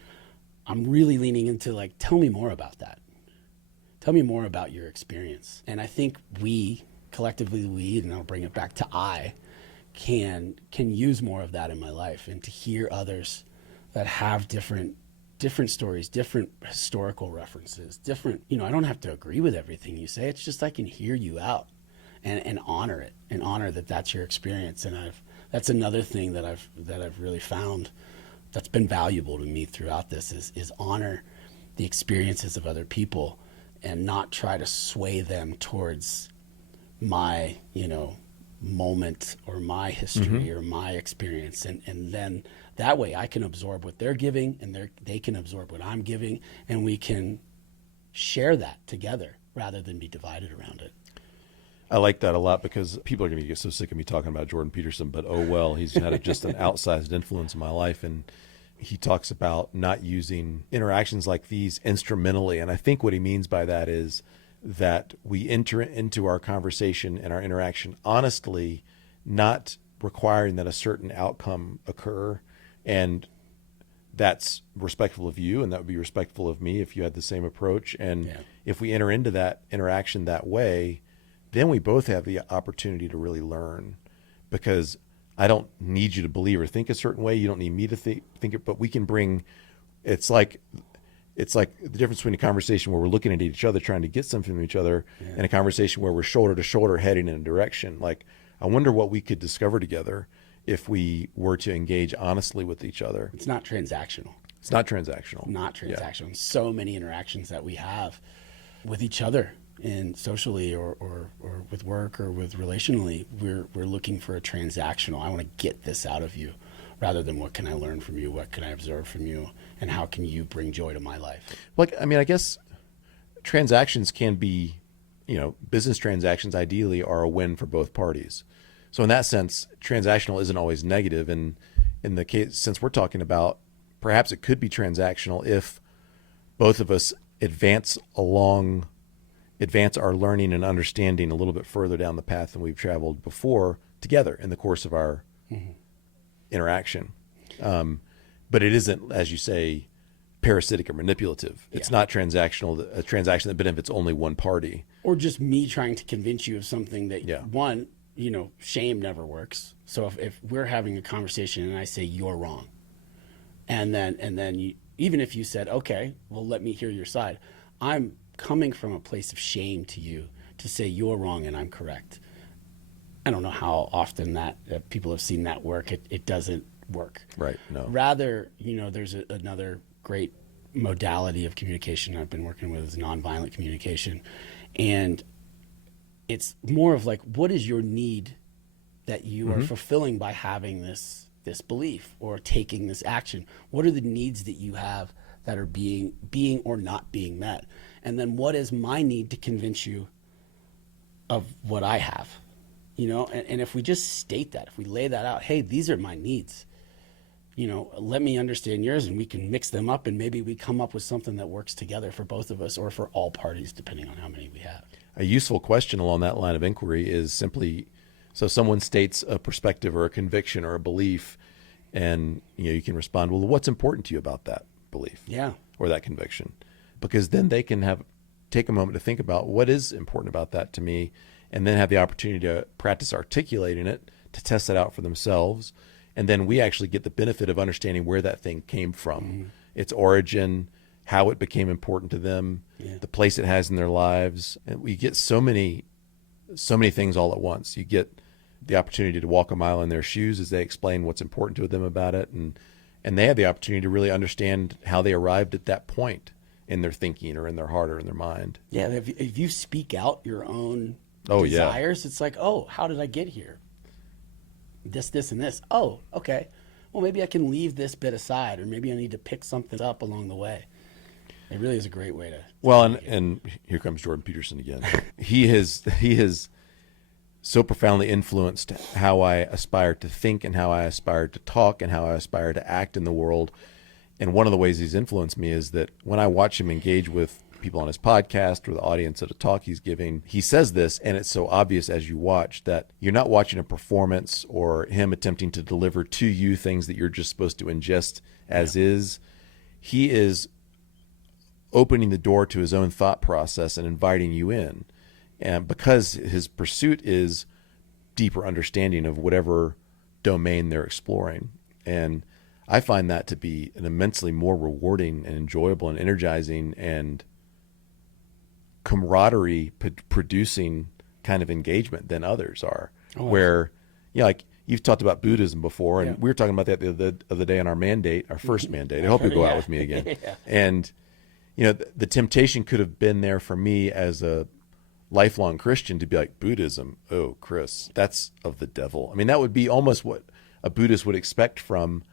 I'm really leaning into like, tell me more about that. Tell me more about your experience. And I think we collectively, and I'll bring it back to I, can use more of that in my life, and to hear others that have different stories, different historical references, different. You know, I don't have to agree with everything you say. It's just I can hear you out. And honor it, and honor that that's your experience. And that's another thing that I've really found that's been valuable to me throughout this is honor the experiences of other people, and not try to sway them towards my, you know, moment or my history or my experience. And then that way I can absorb what they're giving, and they can absorb what I'm giving, and we can share that together rather than be divided around it. I like that a lot, because people are going to get so sick of me talking about Jordan Peterson, but oh well, he's had just an outsized influence in my life. And he talks about not using interactions like these instrumentally. And I think what he means by that is that we enter into our conversation and our interaction honestly, not requiring that a certain outcome occur. And that's respectful of you, and that would be respectful of me if you had the same approach. And if we enter into that interaction that way, then we both have the opportunity to really learn, because I don't need you to believe or think a certain way. You don't need me to think it, but we can bring, it's like the difference between a conversation where we're looking at each other, trying to get something from each other, and a conversation where we're shoulder to shoulder heading in a direction. Like, I wonder what we could discover together if we were to engage honestly with each other. It's not transactional. It's not transactional. Not transactional. Yeah. So many interactions that we have with each other, and socially or with work or with relationally, we're looking for a transactional. I want to get this out of you, rather than what can I learn from you, what can I observe from you, and how can you bring joy to my life. Like, I mean, I guess transactions can be, business transactions ideally are a win for both parties. So in that sense, transactional isn't always negative. And in the case, since we're talking about, perhaps it could be transactional if both of us advance our learning and understanding a little bit further down the path than we've traveled before together in the course of our interaction. But it isn't, as you say, parasitic or manipulative. It's not transactional, a transaction that benefits only one party. Or just me trying to convince you of something that, one, shame never works. So if we're having a conversation and I say you're wrong, and then you, even if you said, okay, well, let me hear your side, I'm coming from a place of shame to you to say you're wrong and I'm correct. I don't know how often that people have seen that work. It doesn't work. Right. No. Rather, there's another great modality of communication I've been working with is nonviolent communication. And it's more of like, what is your need that you are fulfilling by having this belief or taking this action? What are the needs that you have that are being or not being met? And then what is my need to convince you of what I have? And if we just state that, if we lay that out, hey, these are my needs, let me understand yours, and we can mix them up, and maybe we come up with something that works together for both of us or for all parties, depending on how many we have. A useful question along that line of inquiry is simply, so someone states a perspective or a conviction or a belief, and you can respond, well, what's important to you about that belief? Yeah. Or that conviction? Because then they can take a moment to think about what is important about that to me, and then have the opportunity to practice articulating it, to test that out for themselves. And then we actually get the benefit of understanding where that thing came from, its origin, how it became important to them, the place it has in their lives. And we get so many things all at once. You get the opportunity to walk a mile in their shoes as they explain what's important to them about it. And they have the opportunity to really understand how they arrived at that point in their thinking or in their heart or in their mind. Yeah. If you speak out your own desires, it's like, oh, how did I get here? This, and this. Oh, okay. Well, maybe I can leave this bit aside, or maybe I need to pick something up along the way. It really is a great way to. Well, and here comes Jordan Peterson again. He has so profoundly influenced how I aspire to think and how I aspire to talk and how I aspire to act in the world. And one of the ways he's influenced me is that when I watch him engage with people on his podcast or the audience at a talk he's giving, he says this, and it's so obvious as you watch that you're not watching a performance or him attempting to deliver to you things that you're just supposed to ingest as is. He is opening the door to his own thought process and inviting you in. And because his pursuit is deeper understanding of whatever domain they're exploring. And I find that to be an immensely more rewarding and enjoyable and energizing and camaraderie producing kind of engagement than others are. Where, like you've talked about Buddhism before, and we were talking about that the other day on our mandate, our first mandate. I hope you'll go out with me again. And, the temptation could have been there for me as a lifelong Christian to be like, Buddhism, oh, Chris, that's of the devil. I mean, that would be almost what a Buddhist would expect from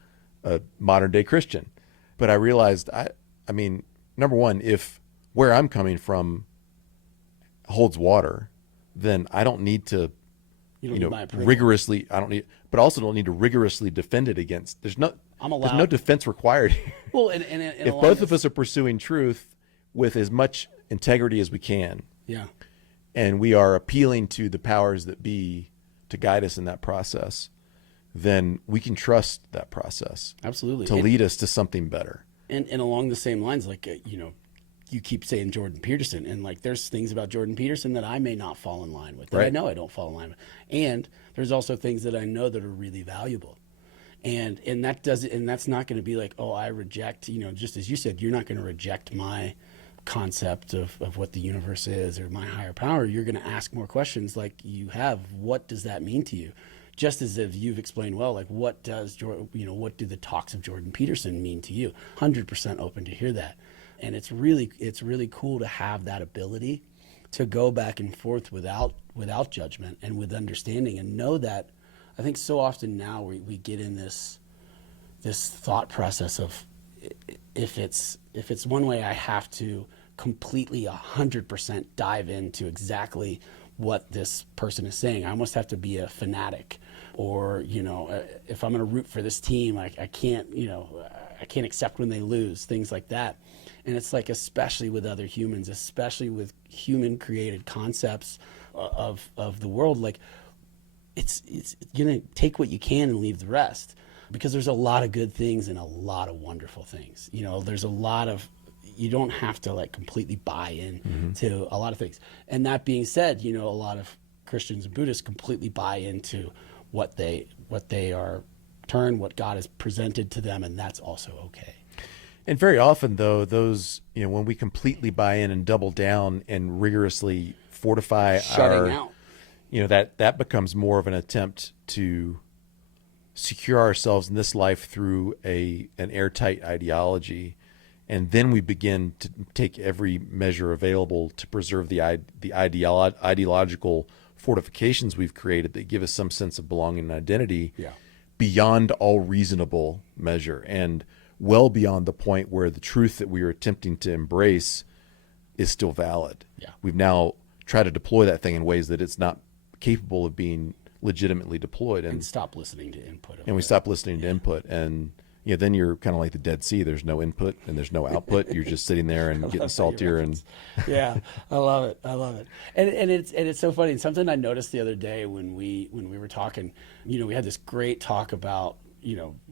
a modern day Christian. But I realized, I mean, number one, if where I'm coming from holds water, then I don't need to, rigorously, but also don't need to rigorously defend it against. There's no defense required here. Well, and if both of us are pursuing truth with as much integrity as we can, and we are appealing to the powers that be to guide us in that process, then we can trust that process. Absolutely. To lead us to something better. And along the same lines, like, you keep saying Jordan Peterson, and like there's things about Jordan Peterson that I may not fall in line with, that I know I don't fall in line with. And there's also things that I know that are really valuable. And that's not going to be like, oh, I reject, just as you said, you're not going to reject my concept of what the universe is or my higher power. You're going to ask more questions like you have. What does that mean to you? Just as if you've explained well, like what do the talks of Jordan Peterson mean to you? 100% open to hear that. And it's really cool to have that ability to go back and forth without judgment and with understanding, and know that I think so often now we get in this this thought process of, if it's one way, I have to completely 100% dive into exactly what this person is saying. I almost have to be a fanatic, or, if I'm going to root for this team, I can't, I can't accept when they lose, things like that. And it's like, especially with other humans, especially with human created concepts of the world, like it's going to take what you can and leave the rest, because there's a lot of good things and a lot of wonderful things. There's a lot of, you don't have to like completely buy in to a lot of things. And that being said, a lot of Christians and Buddhists completely buy into what they are what God has presented to them, and that's also okay. And very often, though, those, when we completely buy in and double down and rigorously fortify Shutting out. That becomes more of an attempt to secure ourselves in this life through an airtight ideology. And then we begin to take every measure available to preserve the ideological fortifications we've created that give us some sense of belonging and identity, beyond all reasonable measure, and well beyond the point where the truth that we are attempting to embrace is still valid. We've now tried to deploy that thing in ways that it's not capable of being legitimately deployed, and stop listening to input. We stop listening to input, and then you're kind of like the Dead Sea. There's no input and there's no output. You're just sitting there and getting saltier. And I love it. And it's so funny. Something I noticed the other day when we were talking, we had this great talk about,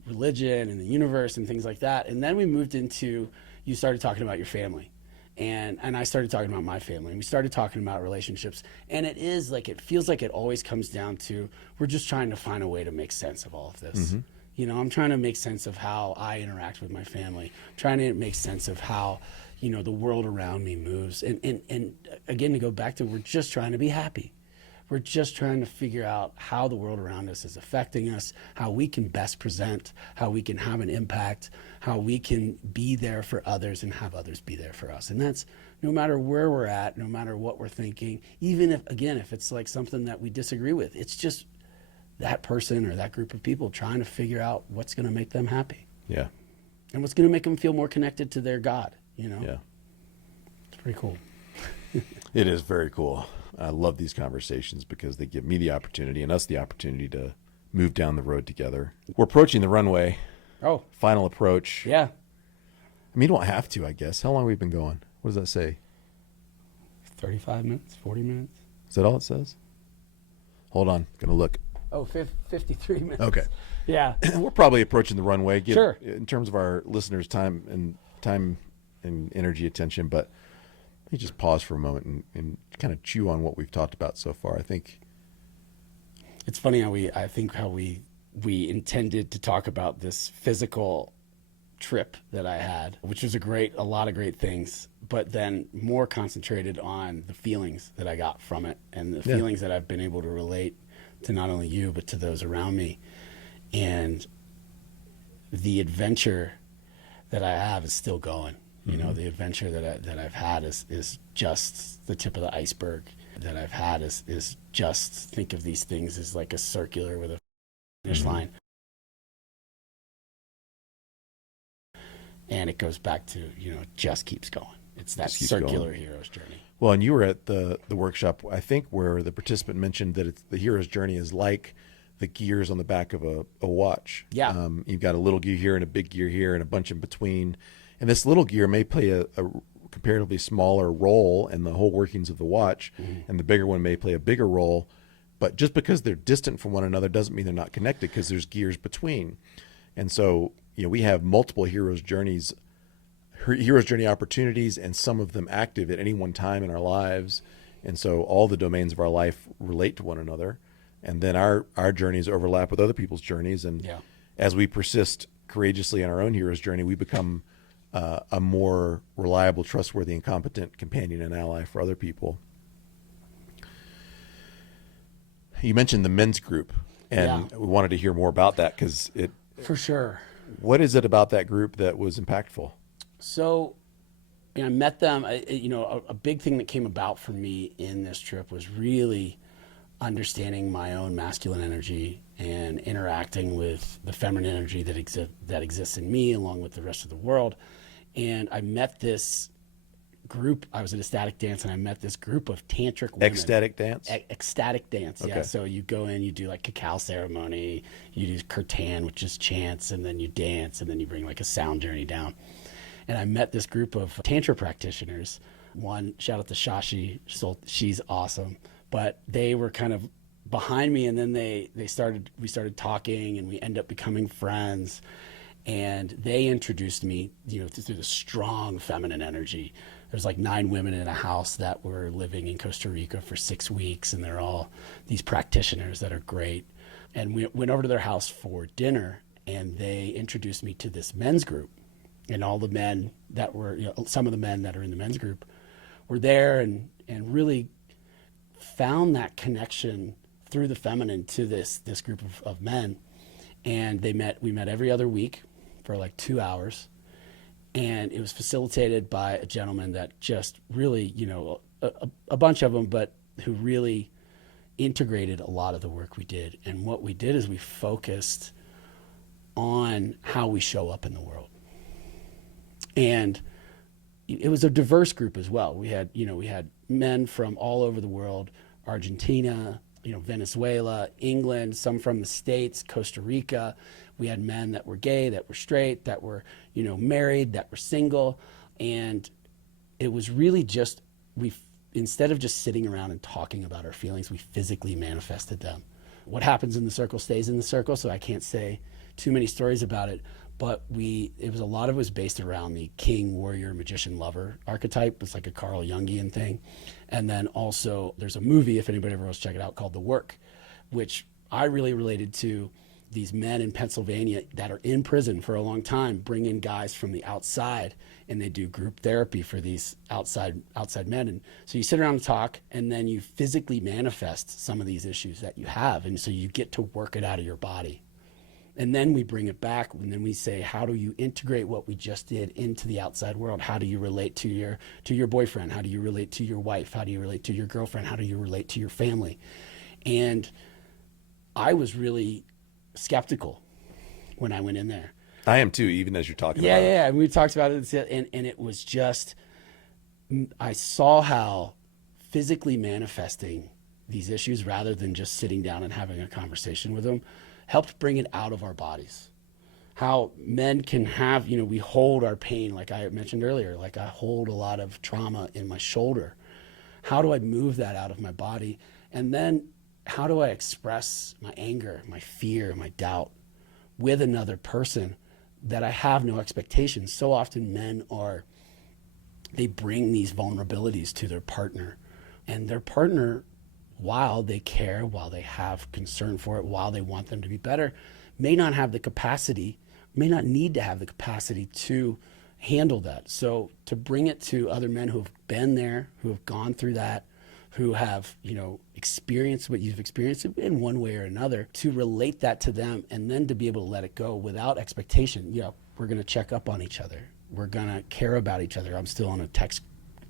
religion and the universe and things like that. And then we moved into, you started talking about your family. And I started talking about my family, and we started talking about relationships. And it is like, it feels like it always comes down to, we're just trying to find a way to make sense of all of this. I'm trying to make sense of how I interact with my family. I'm trying to make sense of how, the world around me moves. And again, to go back to, we're just trying to be happy. We're just trying to figure out how the world around us is affecting us, how we can best present, how we can have an impact, how we can be there for others and have others be there for us. And that's no matter where we're at, no matter what we're thinking, even if it's like something that we disagree with, it's just that person or that group of people trying to figure out what's going to make them happy. Yeah. And what's going to make them feel more connected to their God, Yeah. It's pretty cool. It is very cool. I love these conversations because they give me the opportunity and us the opportunity to move down the road together. We're approaching the runway. Oh. Final approach. Yeah. I mean, you don't have to, I guess. How long have we been going? What does that say? 35 minutes, 40 minutes. Is that all it says? Hold on. Going to look. Oh, 53 minutes. Okay. Yeah. We're probably approaching the runway. Sure. In terms of our listeners' time and energy, attention, but let me just pause for a moment and kind of chew on what we've talked about so far. I think it's funny how we intended to talk about this physical trip that I had, which was a lot of great things, but then more concentrated on the feelings that I got from it, and the feelings that I've been able to relate to not only you, but to those around me. And the adventure that I have is still going. The adventure that I've had is just the tip of the iceberg. That I've had is just, think of these things as like a circular with a finish line. And it goes back to, it just keeps going. It's that circular hero's journey. Well, and you were at the workshop, I think, where the participant mentioned that the hero's journey is like the gears on the back of a watch. Yeah. You've got a little gear here and a big gear here and a bunch in between. And this little gear may play a comparatively smaller role in the whole workings of the watch, and the bigger one may play a bigger role. But just because they're distant from one another doesn't mean they're not connected, because there's gears between. And so, we have multiple hero's journey opportunities, and some of them active at any one time in our lives. And so all the domains of our life relate to one another. And then our journeys overlap with other people's journeys. And as we persist courageously in our own hero's journey, we become a more reliable, trustworthy, and competent companion and ally for other people. You mentioned the men's group, and we wanted to hear more about that, because For sure. What is it about that group that was impactful? So, I met them. A big thing that came about for me in this trip was really understanding my own masculine energy and interacting with the feminine energy that exists in me along with the rest of the world. And I met this group. I was at ecstatic dance, and I met this group of tantric women. Ecstatic dance? Ecstatic dance, Okay. yeah. So you go in, you do like cacao ceremony, you do kirtan, which is chants, and then you dance, and then you bring like a sound journey down. And I met this group of tantra practitioners. One, shout out to Shashi, she's awesome. But they were kind of behind me, and then we started talking, and we ended up becoming friends. And they introduced me, through the strong feminine energy. There's like 9 women in a house that were living in Costa Rica for 6 weeks, and they're all these practitioners that are great. And we went over to their house for dinner, and they introduced me to this men's group. And all the men that were, some of the men that are in the men's group were there, and really found that connection through the feminine to this group of men. And we met every other week for like 2 hours. And it was facilitated by a gentleman that just really, a bunch of them, but who really integrated a lot of the work we did. And what we did is we focused on how we show up in the world. And it was a diverse group as well. We had men from all over the world, Argentina, Venezuela, England, some from the States, Costa Rica. We had men that were gay, that were straight, that were, married, that were single. And it was really just, instead of just sitting around and talking about our feelings, we physically manifested them. What happens in the circle stays in the circle, so I can't say too many stories about it. But a lot of it was based around the king, warrior, magician, lover archetype. It's like a Carl Jungian thing. And then also there's a movie, if anybody ever wants to check it out, called The Work, which I really related to these men in Pennsylvania that are in prison for a long time, bring in guys from the outside, and they do group therapy for these outside men. And so you sit around and talk, and then you physically manifest some of these issues that you have. And so you get to work it out of your body. And then we bring it back, and then we say, how do you integrate what we just did into the outside world? How do you relate to your boyfriend? How do you relate to your wife? How do you relate to your girlfriend? How do you relate to your family? And I was really skeptical when I went in there. I am too, even as you're talking about it. Yeah. And we talked about it, and it was just, I saw how physically manifesting these issues rather than just sitting down and having a conversation with them helped bring it out of our bodies. How men can have, we hold our pain, like I mentioned earlier, like I hold a lot of trauma in my shoulder. How do I move that out of my body? And then how do I express my anger, my fear, my doubt with another person that I have no expectations? So often men they bring these vulnerabilities to their partner, and their partner, while they care, while they have concern for it, while they want them to be better, may not need to have the capacity to handle that. So to bring it to other men who have been there, who have gone through that, who have, experienced what you've experienced in one way or another, to relate that to them, and then to be able to let it go without expectation. We're going to check up on each other. We're going to care about each other. I'm still on a text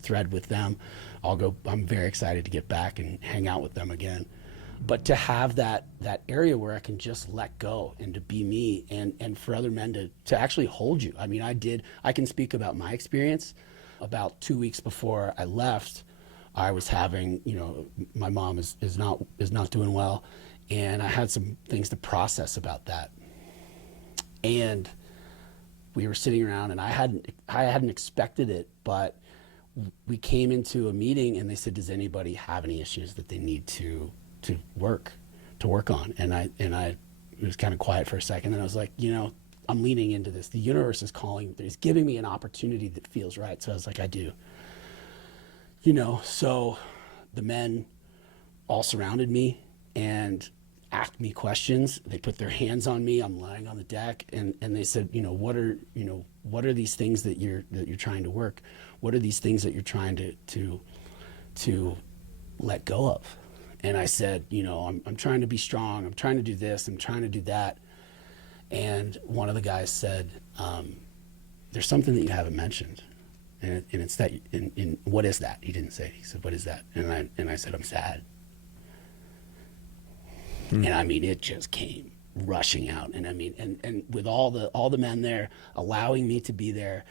thread with them. I'm very excited to get back and hang out with them again. But to have that area where I can just let go and to be me, and for other men to actually hold you. I mean, I can speak about my experience. About 2 weeks before I left, I was having, my mom is not doing well, and I had some things to process about that. And we were sitting around, and I hadn't expected it, but we came into a meeting, and they said, does anybody have any issues that they need to work on? And I was kind of quiet for a second, and I was like, I'm leaning into this. The universe is calling. It's giving me an opportunity that feels right. So I was like, I do. So the men all surrounded me and asked me questions. They put their hands on me. I'm lying on the deck, and they said, what are these things that you're trying to work? What are these things that you're trying to let go of? And I said, I'm trying to be strong. I'm trying to do this. I'm trying to do that. And one of the guys said, there's something that you haven't mentioned. And it's that, and what is that? He didn't say it. He said, what is that? And I said, I'm sad. And I mean, it just came rushing out. And I mean, and with all the men there allowing me to be there,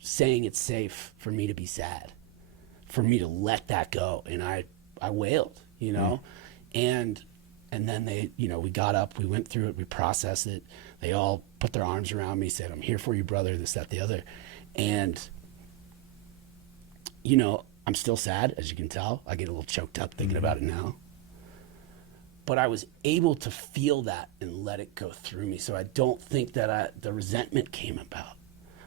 saying it's safe for me to be sad, for me to let that go. And I wailed, and then they, we got up, we went through it, we processed it. They all put their arms around me, said, "I'm here for you, brother," this, that, the other. And, I'm still sad, as you can tell. I get a little choked up thinking about it now. But I was able to feel that and let it go through me. So I don't think that the resentment came about.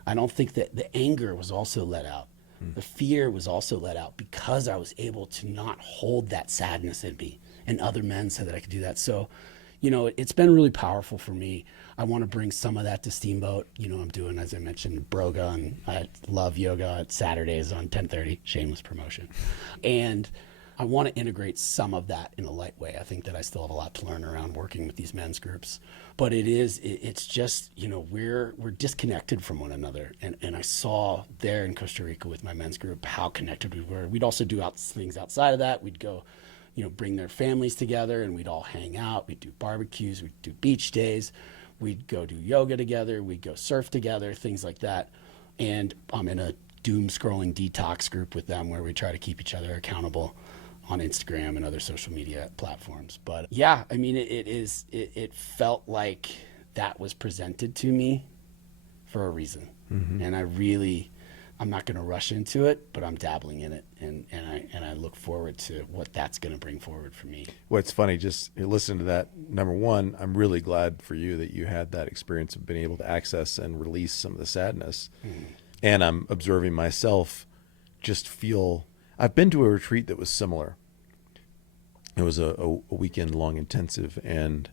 I don't think that the anger was also let out. The fear was also let out because I was able to not hold that sadness in me. And other men said that I could do that. So, it's been really powerful for me. I want to bring some of that to Steamboat. I'm doing, as I mentioned, Broga, and I love yoga at Saturdays on 10:30, shameless promotion. And I want to integrate some of that in a light way. I think that I still have a lot to learn around working with these men's groups. But it's just, we're disconnected from one another. And I saw there in Costa Rica with my men's group how connected we were. We'd also do things outside of that. We'd go, bring their families together and we'd all hang out. We'd do barbecues, we'd do beach days, we'd go do yoga together, we'd go surf together, things like that. And I'm in a doom scrolling detox group with them where we try to keep each other accountable on Instagram and other social media platforms. But yeah, I mean, it felt like that was presented to me for a reason. And I'm not going to rush into it, but I'm dabbling in it, and I look forward to what that's going to bring forward for me. Well, it's funny, just listen to that. Number one, I'm really glad for you that you had that experience of being able to access and release some of the sadness. And I'm observing myself I've been to a retreat that was similar. It was a weekend long intensive, and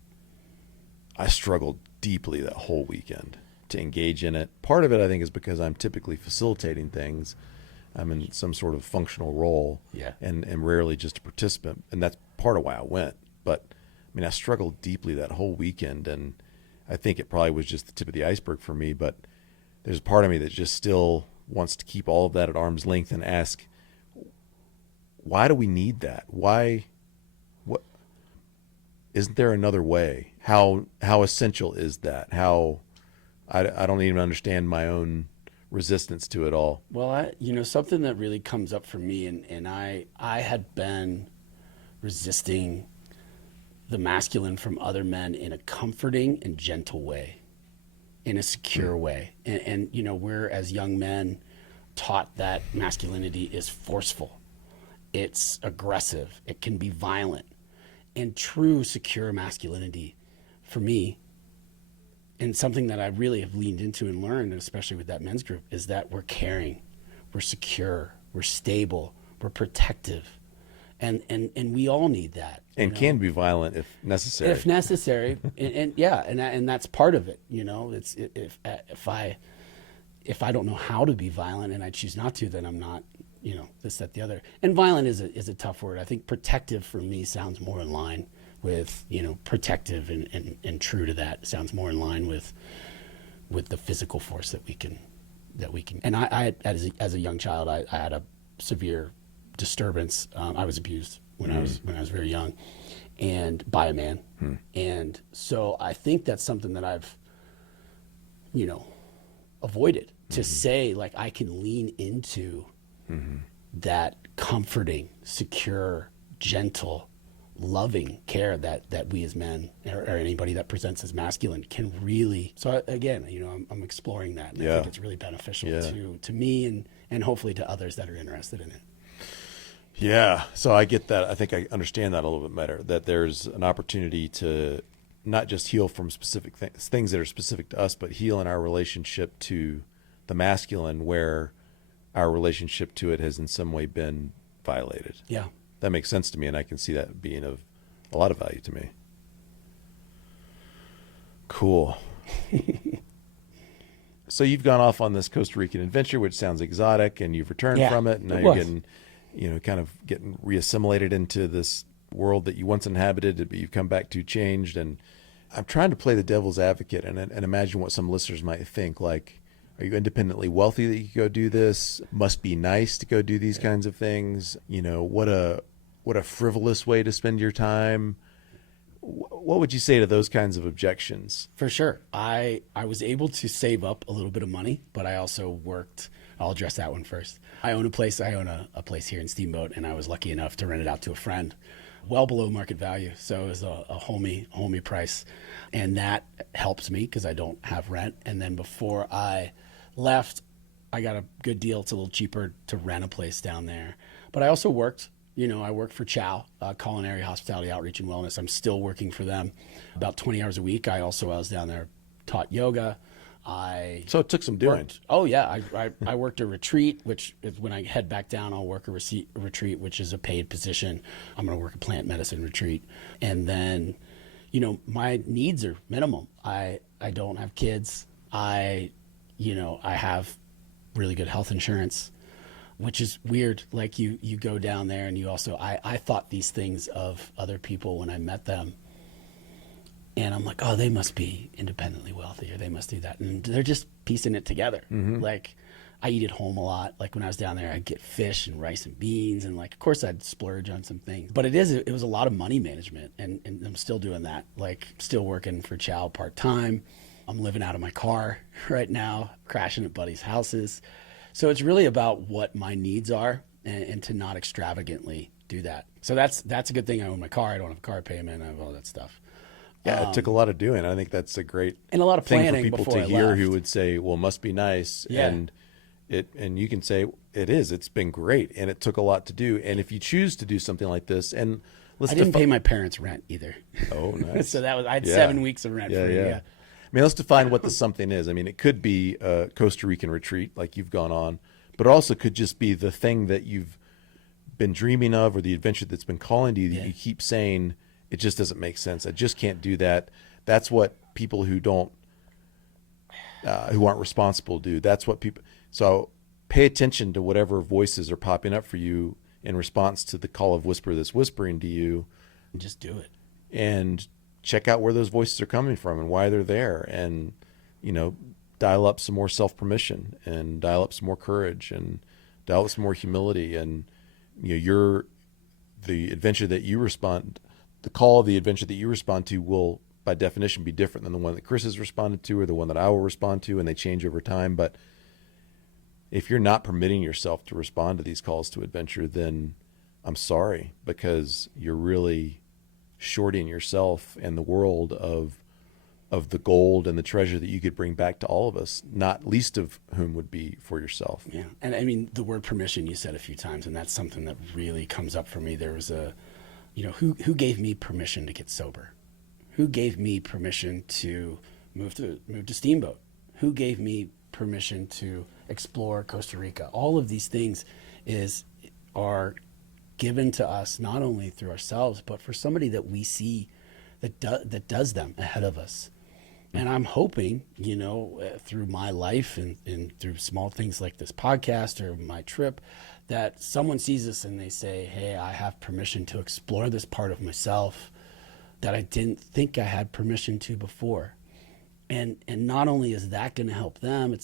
I struggled deeply that whole weekend to engage in it. Part of it, I think, is because I'm typically facilitating things. I'm in some sort of functional role, and rarely just a participant. And that's part of why I went. But I mean, I struggled deeply that whole weekend, and I think it probably was just the tip of the iceberg for me. But there's a part of me that just still wants to keep all of that at arm's length and ask, why do we need that? What isn't there another way? How essential is that? I don't even understand my own resistance to it all. Well, something that really comes up for me, and I had been resisting the masculine from other men in a comforting and gentle way, in a secure way. And we're, as young men, taught that masculinity is forceful. It's aggressive. It can be violent. And true secure masculinity, for me, and something that I really have leaned into and learned, especially with that men's group, is that we're caring, we're secure, we're stable, we're protective. And we all need that. And can be violent if necessary. If necessary. and that's part of it. It's if I don't know how to be violent and I choose not to, then I'm not, this, that, the other. And violent is a tough word. I think protective for me sounds more in line with, protective and true to that. Sounds more in line with the physical force that we can. And I as a young child, I had a severe disturbance. I was abused when I was very young, and by a man. And so I think that's something that I've, avoided to say, like, I can lean into that comforting, secure, gentle, loving care that we as men or anybody that presents as masculine can really. So again, I'm exploring that. And I think it's really beneficial to me and hopefully to others that are interested in it. Yeah. So I get that. I think I understand that a little bit better, that there's an opportunity to not just heal from specific things that are specific to us, but heal in our relationship to the masculine where our relationship to it has in some way been violated. Yeah. That makes sense to me, and I can see that being of a lot of value to me. Cool. So you've gone off on this Costa Rican adventure, which sounds exotic, and you've returned from it, and now you're getting, kind of getting reassimilated into this world that you once inhabited, but you've come back to changed. And I'm trying to play the devil's advocate and imagine what some listeners might think. Like, are you independently wealthy that you can go do this? Must be nice to go do these kinds of things. What a frivolous way to spend your time. What would you say to those kinds of objections? For sure. I was able to save up a little bit of money, but I also worked. I'll address that one first. I own a place. I own a place here in Steamboat, and I was lucky enough to rent it out to a friend, well below market value. So it was a homey price, and that helps me because I don't have rent. And then before I left, I got a good deal. It's a little cheaper to rent a place down there. But I also worked. I worked for Chow, Culinary Hospitality Outreach and Wellness. I'm still working for them about 20 hours a week. I was down there, taught yoga. So it took some doing. Oh yeah, I worked a retreat, which is when I head back down, I'll work a retreat, which is a paid position. I'm going to work a plant medicine retreat, and then, my needs are minimum. I don't have kids. I have really good health insurance, which is weird. Like you go down there and you also, I thought these things of other people when I met them. And I'm like, oh, they must be independently wealthy, or they must do that. And they're just piecing it together. Mm-hmm. Like, I eat at home a lot. Like when I was down there, I'd get fish and rice and beans. And like, of course I'd splurge on some things, but it was a lot of money management. And I'm still doing that. Like still working for Chow part-time. I'm living out of my car right now, crashing at buddies' houses. So it's really about what my needs are and to not extravagantly do that. So that's a good thing. I own my car. I don't have a car payment. I have all that stuff. Yeah, it took a lot of doing. I think that's a great and a lot of thing planning for people before to I hear left. who would say, well, it must be nice. Yeah. And you can say it's been great. And it took a lot to do. And if you choose to do something like this, and I didn't pay my parents rent either. Oh, nice. So I had 7 weeks of rent free. Yeah. I mean, let's define what the something is. I mean, it could be a Costa Rican retreat like you've gone on, but it also could just be the thing that you've been dreaming of, or the adventure that's been calling to you that you keep saying, it just doesn't make sense. I just can't do that. That's what people who aren't responsible do. That's what people. So pay attention to whatever voices are popping up for you in response to the call of whisper that's whispering to you. And just do it. And check out where those voices are coming from and why they're there. And, dial up some more self-permission and dial up some more courage and dial up some more humility. And, the adventure that you respond, the call of the adventure that you respond to will, by definition, be different than the one that Chris has responded to or the one that I will respond to, and they change over time. But if you're not permitting yourself to respond to these calls to adventure, then I'm sorry, because you're really shorting yourself and the world of the gold and the treasure that you could bring back to all of us, not least of whom would be for yourself. Yeah. And I mean, the word permission you said a few times, and that's something that really comes up for me. There was who gave me permission to get sober? Who gave me permission to move to Steamboat? Who gave me permission to explore Costa Rica? All of these things are given to us not only through ourselves, but for somebody that we see that does them ahead of us. And I'm hoping, through my life and through small things like this podcast or my trip, that someone sees us and they say, hey, I have permission to explore this part of myself that I didn't think I had permission to before. And not only is that going to help them,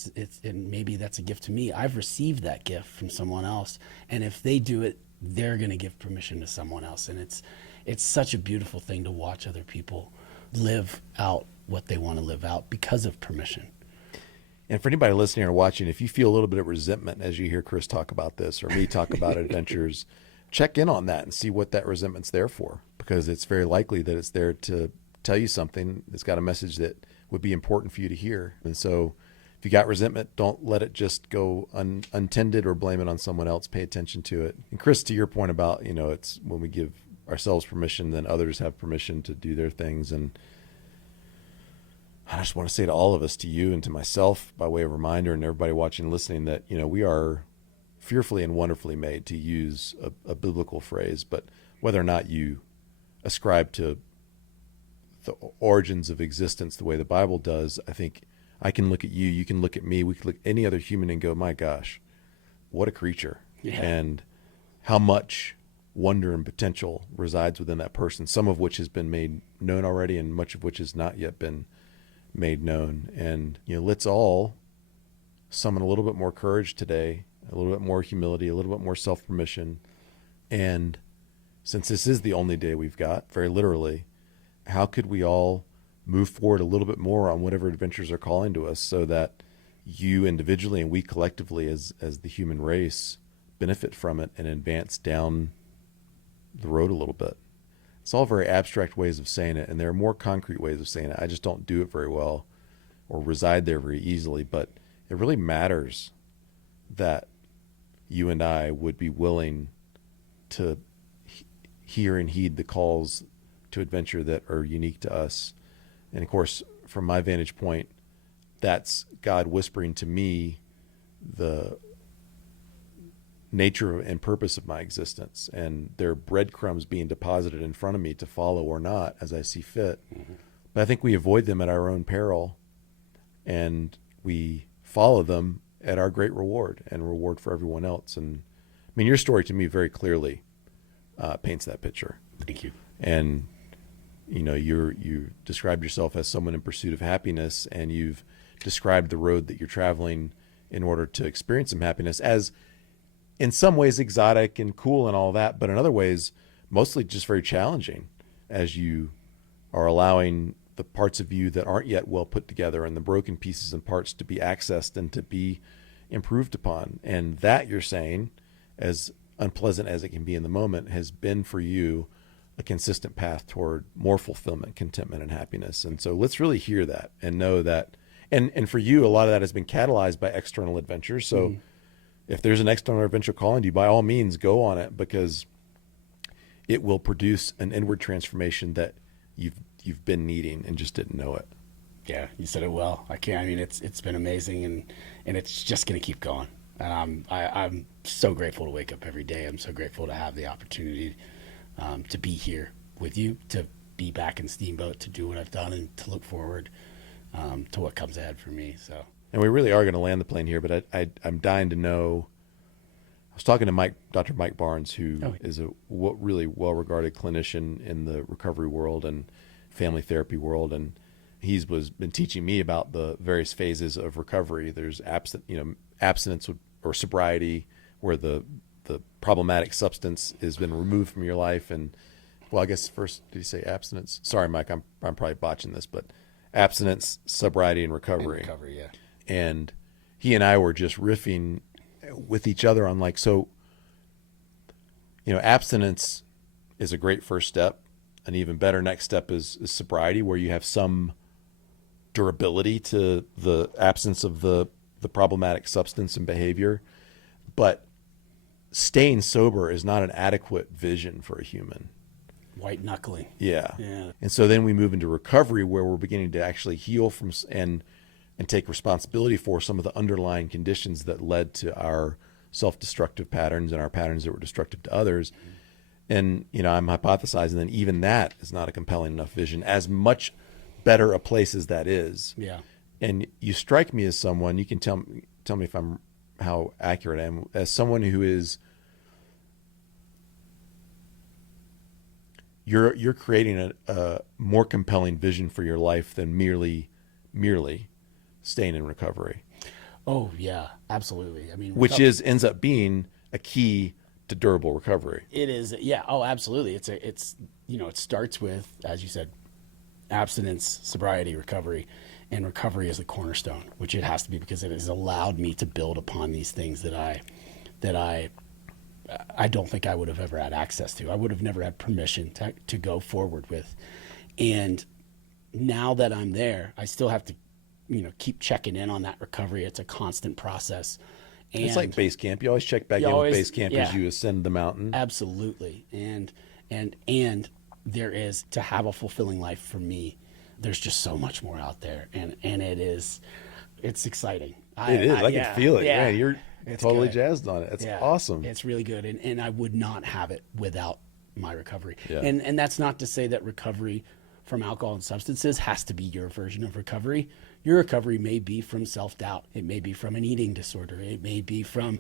and maybe that's a gift to me. I've received that gift from someone else. And if they do it, they're going to give permission to someone else. And it's such a beautiful thing to watch other people live out what they want to live out because of permission. And for anybody listening or watching, if you feel a little bit of resentment as you hear Chris talk about this or me talk about adventures, check in on that and see what that resentment's there for, because it's very likely that it's there to tell you something that's got a message that would be important for you to hear. And so if you got resentment, don't let it just go untended or blame it on someone else. Pay attention to it. And Chris, to your point about, it's when we give ourselves permission, then others have permission to do their things. And I just want to say to all of us, to you and to myself, by way of reminder, and everybody watching and listening, that, we are fearfully and wonderfully made, to use a biblical phrase. But whether or not you ascribe to the origins of existence the way the Bible does, I think I can look at you, you can look at me, we can look at any other human and go, my gosh, what a creature. Yeah. And how much wonder and potential resides within that person, some of which has been made known already and much of which has not yet been made known. And, let's all summon a little bit more courage today, a little bit more humility, a little bit more self-permission. And since this is the only day we've got, very literally, how could we all move forward a little bit more on whatever adventures are calling to us, so that you individually and we collectively as the human race benefit from it and advance down the road a little bit. It's all very abstract ways of saying it, and there are more concrete ways of saying it. I just don't do it very well or reside there very easily, but it really matters that you and I would be willing to hear and heed the calls to adventure that are unique to us. And of course, from my vantage point, that's God whispering to me the nature and purpose of my existence, and there are breadcrumbs being deposited in front of me to follow or not as I see fit. Mm-hmm. But I think we avoid them at our own peril, and we follow them at our great reward and reward for everyone else. And I mean, your story to me very clearly paints that picture. Thank you. And you know, you described yourself as someone in pursuit of happiness, and you've described the road that you're traveling in order to experience some happiness as in some ways exotic and cool and all that, but in other ways mostly just very challenging, as you are allowing the parts of you that aren't yet well put together and the broken pieces and parts to be accessed and to be improved upon. And that, you're saying, as unpleasant as it can be in the moment, has been for you a consistent path toward more fulfillment, contentment, and happiness. And so let's really hear that and know that. And for you, a lot of that has been catalyzed by external adventures. So if there's an external adventure calling to you, by all means, go on it, because it will produce an inward transformation that you've been needing and just didn't know it. Yeah, you said it well. I mean, it's been amazing, and it's just going to keep going. And I'm so grateful to wake up every day. I'm so grateful to have the opportunity to be here with you, to be back in Steamboat, to do what I've done, and to look forward to what comes ahead for me. So. And we really are going to land the plane here, but I'm dying to know. I was talking to Dr. Mike Barnes, who is a really well-regarded clinician in the recovery world and family therapy world, and he's been teaching me about the various phases of recovery. There's abstinence or sobriety, where the problematic substance has been removed from your life, and well, I guess first, did he say abstinence? Sorry, Mike, I'm probably botching this, but abstinence, sobriety, and recovery. And recovery, yeah. And he and I were just riffing with each other on abstinence is a great first step. An even better next step is sobriety, where you have some durability to the absence of the problematic substance and behavior. But staying sober is not an adequate vision for a human. White knuckling. Yeah. And so then we move into recovery, where we're beginning to actually heal from and take responsibility for some of the underlying conditions that led to our self-destructive patterns and our patterns that were destructive to others. And, I'm hypothesizing that even that is not a compelling enough vision, as much better a place as that is. Yeah. And you strike me as someone, you can tell me if how accurate I am, as someone who is, you're creating a more compelling vision for your life than merely staying in recovery. Oh yeah, absolutely. I mean, which ends up being a key to durable recovery. It is. Yeah. Oh, absolutely. It starts with, as you said, abstinence, sobriety, recovery, and recovery is the cornerstone, which it has to be, because it has allowed me to build upon these things that I don't think I would have ever had access to. I would have never had permission to go forward with. And now that I'm there, I still have to, keep checking in on that recovery. It's a constant process. And it's like base camp. You always check back in with base camp as you ascend the mountain. Absolutely. And there is, to have a fulfilling life for me, there's just so much more out there. And it's exciting. It is. I can feel it. Yeah. You're totally good. Jazzed on it. It's awesome. It's really good. And I would not have it without my recovery. Yeah. And that's not to say that recovery from alcohol and substances has to be your version of recovery. Your recovery may be from self-doubt. It may be from an eating disorder. It may be from,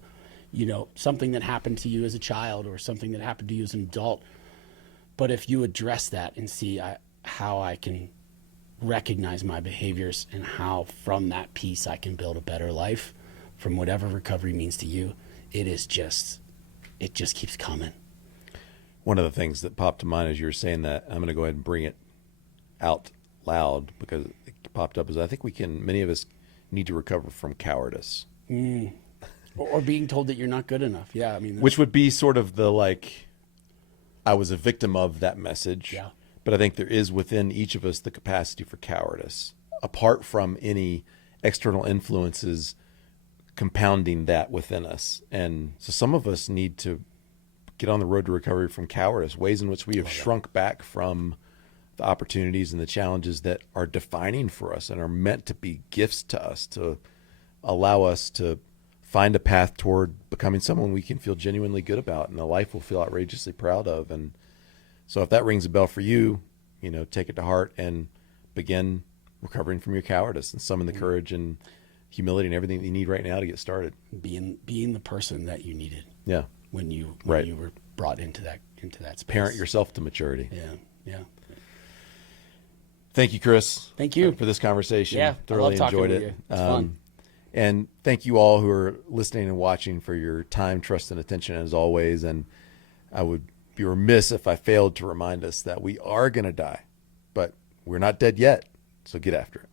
something that happened to you as a child or something that happened to you as an adult. But if you address that and see how I can recognize my behaviors and how from that piece I can build a better life from whatever recovery means to you, it just keeps coming. One of the things that popped to mind as you were saying that, I'm going to go ahead and bring it out loud because it popped up, is I think many of us need to recover from cowardice. Or being told that you're not good enough. Yeah, I mean, Which would be sort of the like, I was a victim of that message. Yeah. But I think there is within each of us the capacity for cowardice, apart from any external influences compounding that within us. And so some of us need to get on the road to recovery from cowardice, ways in which we have shrunk back from the opportunities and the challenges that are defining for us and are meant to be gifts to us, to allow us to find a path toward becoming someone we can feel genuinely good about and a life we'll feel outrageously proud of. And so if that rings a bell for you, take it to heart and begin recovering from your cowardice and summon the courage and humility and everything that you need right now to get started. being the person that you needed. Yeah. When you were brought into that space. Parent yourself to maturity. Yeah. Thank you, Chris. Thank you for this conversation. Yeah, Thoroughly I love talking enjoyed with it. you. It's fun. And thank you all who are listening and watching for your time, trust, and attention as always. And I would be remiss if I failed to remind us that we are going to die, but we're not dead yet. So get after it.